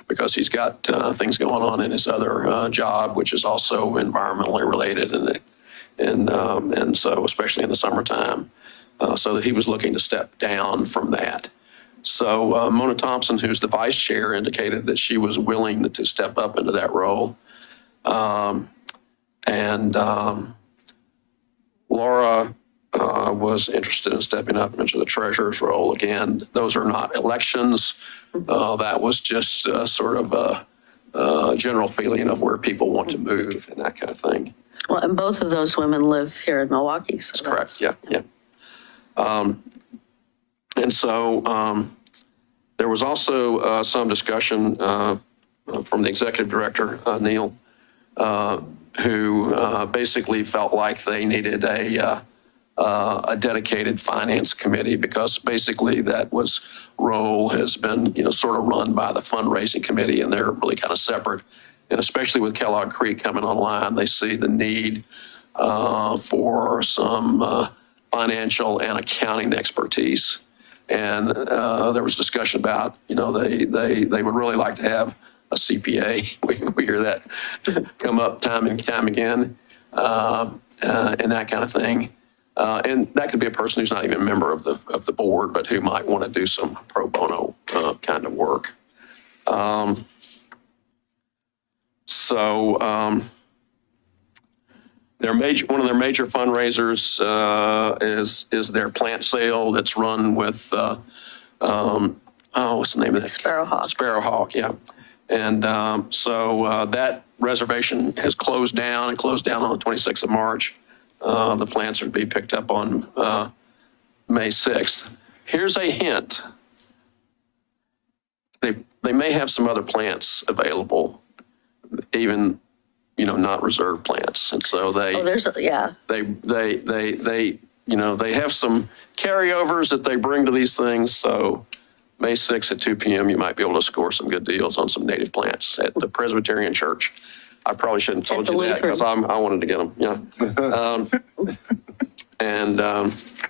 because he's got things going on in his other job, which is also environmentally related, and so especially in the summertime, so that he was looking to step down from that. So Mona Thompson, who's the vice chair, indicated that she was willing to step up into that role. And Laura was interested in stepping up into the treasurer's role. Again, those are not elections. That was just sort of a general feeling of where people want to move and that kind of thing. Well, and both of those women live here in Milwaukie. So That's correct. Yeah. And so there was also some discussion from the executive director, Neil, who basically felt like they needed a dedicated finance committee because basically that role has been, sort of run by the fundraising committee, and they're really kind of separate. And especially with Kellogg Creek coming online, they see the need for some financial and accounting expertise. And there was discussion about, they would really like to have a CPA. We hear that come up time and time again, and that kind of thing. And that could be a person who's not even a member of the board, but who might want to do some pro bono kind of work. One of their major fundraisers is their plant sale that's run with what's the name of that? Sparrowhawk. Sparrowhawk, yeah. And so that reservation has closed down on the 26th of March. The plants are to be picked up on May 6th. Here's a hint. They may have some other plants available, even, not reserved plants. And so they have some carryovers that they bring to these things. So May 6th at 2 p.m., you might be able to score some good deals on some native plants at the Presbyterian Church. I probably shouldn't have told you that because I wanted to get them. Yeah.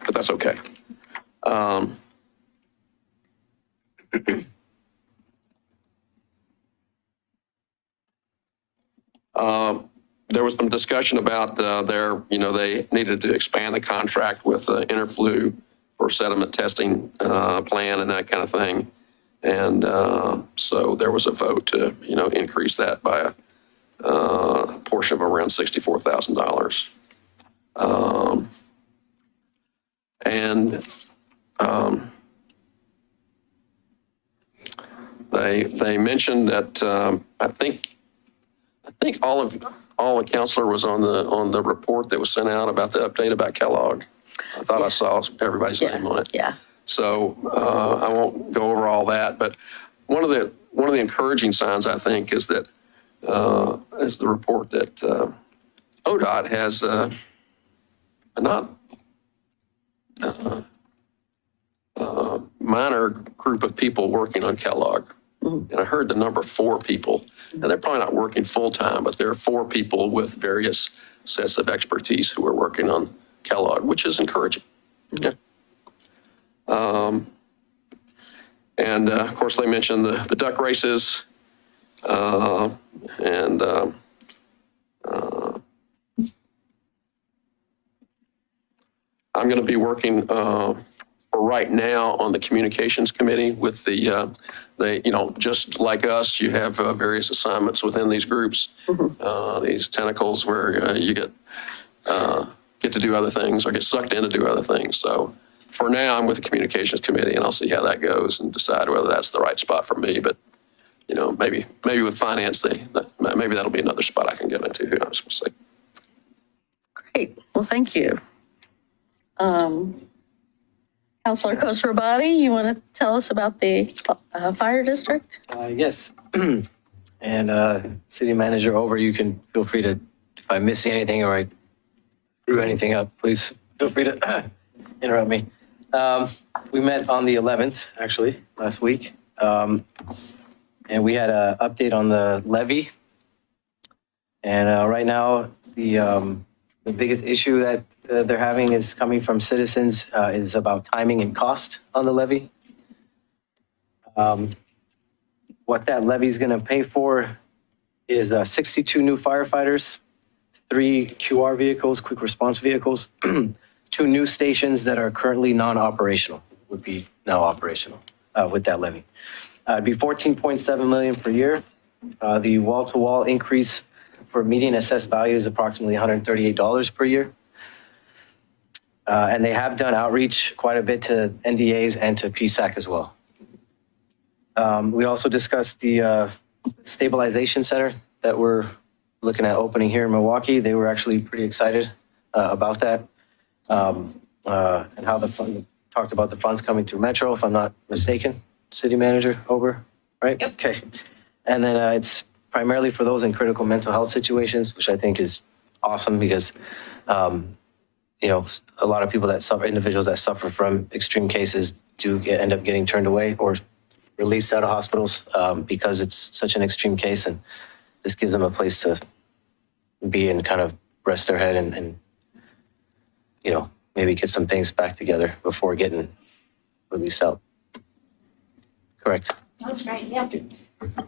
But that's okay. There was some discussion about they needed to expand the contract with Interflu for sediment testing plan and that kind of thing. And so there was a vote to, increase that by a portion of around $64,000. They mentioned that I think all the counselor was on the report that was sent out about the update about Kellogg. I thought I saw everybody's name on it. Yeah. So I won't go over all that, but one of the encouraging signs I think is that is the report that ODOT has a minor group of people working on Kellogg. And I heard the number 4 people, and they're probably not working full time, but there are 4 people with various sets of expertise who are working on Kellogg, which is encouraging. Yeah. Of course, they mentioned the duck races, I'm going to be working for right now on the communications committee with just like us, you have various assignments within these groups, these tentacles where you get to do other things or get sucked in to do other things. So for now, I'm with the communications committee, and I'll see how that goes and decide whether that's the right spot for me. But maybe with finance, maybe that'll be another spot I can get into. Who knows? We'll see. Great. Well, thank you. Councilor Khosrowbadi, you want to tell us about the fire district? Yes. And City Manager Ober, you can feel free to, if I miss anything or I screw anything up, please feel free to interrupt me. We met on the 11th, actually, last week. And we had an update on the levy. And right now, the biggest issue that they're having is coming from citizens is about timing and cost on the levy. What that levy is going to pay for is 62 new firefighters, 3 QR vehicles, quick response vehicles, 2 new stations that are currently non-operational, would be now operational with that levy. It'd be $14.7 million per year. The wall-to-wall increase for median assessed value is approximately $138 per year. And they have done outreach quite a bit to NDAs and to PSAC as well. We also discussed the stabilization center that we're looking at opening here in Milwaukie. They were actually pretty excited about that and how the talked about the funds coming through Metro, if I'm not mistaken, City Manager Ober, right? Okay. And then it's primarily for those in critical mental health situations, which I think is awesome because, you know, a lot of people that suffer, individuals that suffer from extreme cases end up getting turned away or released out of hospitals because it's such an extreme case. And this gives them a place to be and kind of rest their head and you know, maybe get some things back together before getting released out. Correct. That's great, yeah.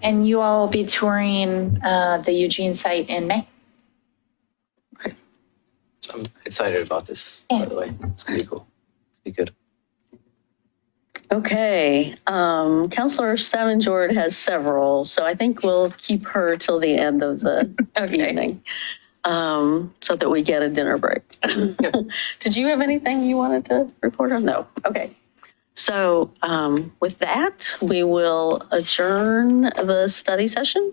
And you all will be touring the Eugene site in May? I'm excited about this, by the way. It's gonna be cool. It's gonna be good. Okay, Counselor Savinjord has several, so I think we'll keep her till the end of the evening. So that we get a dinner break. Did you have anything you wanted to report on? No, okay. So with that, we will adjourn the study session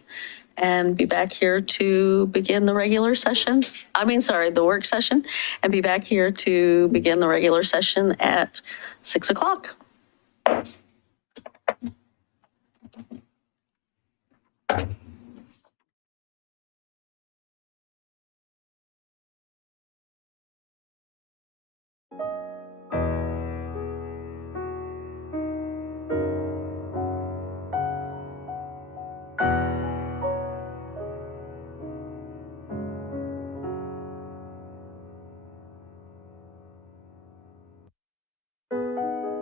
and be back here to begin the regular session. The work session, and be back here to begin the regular session at 6 o'clock.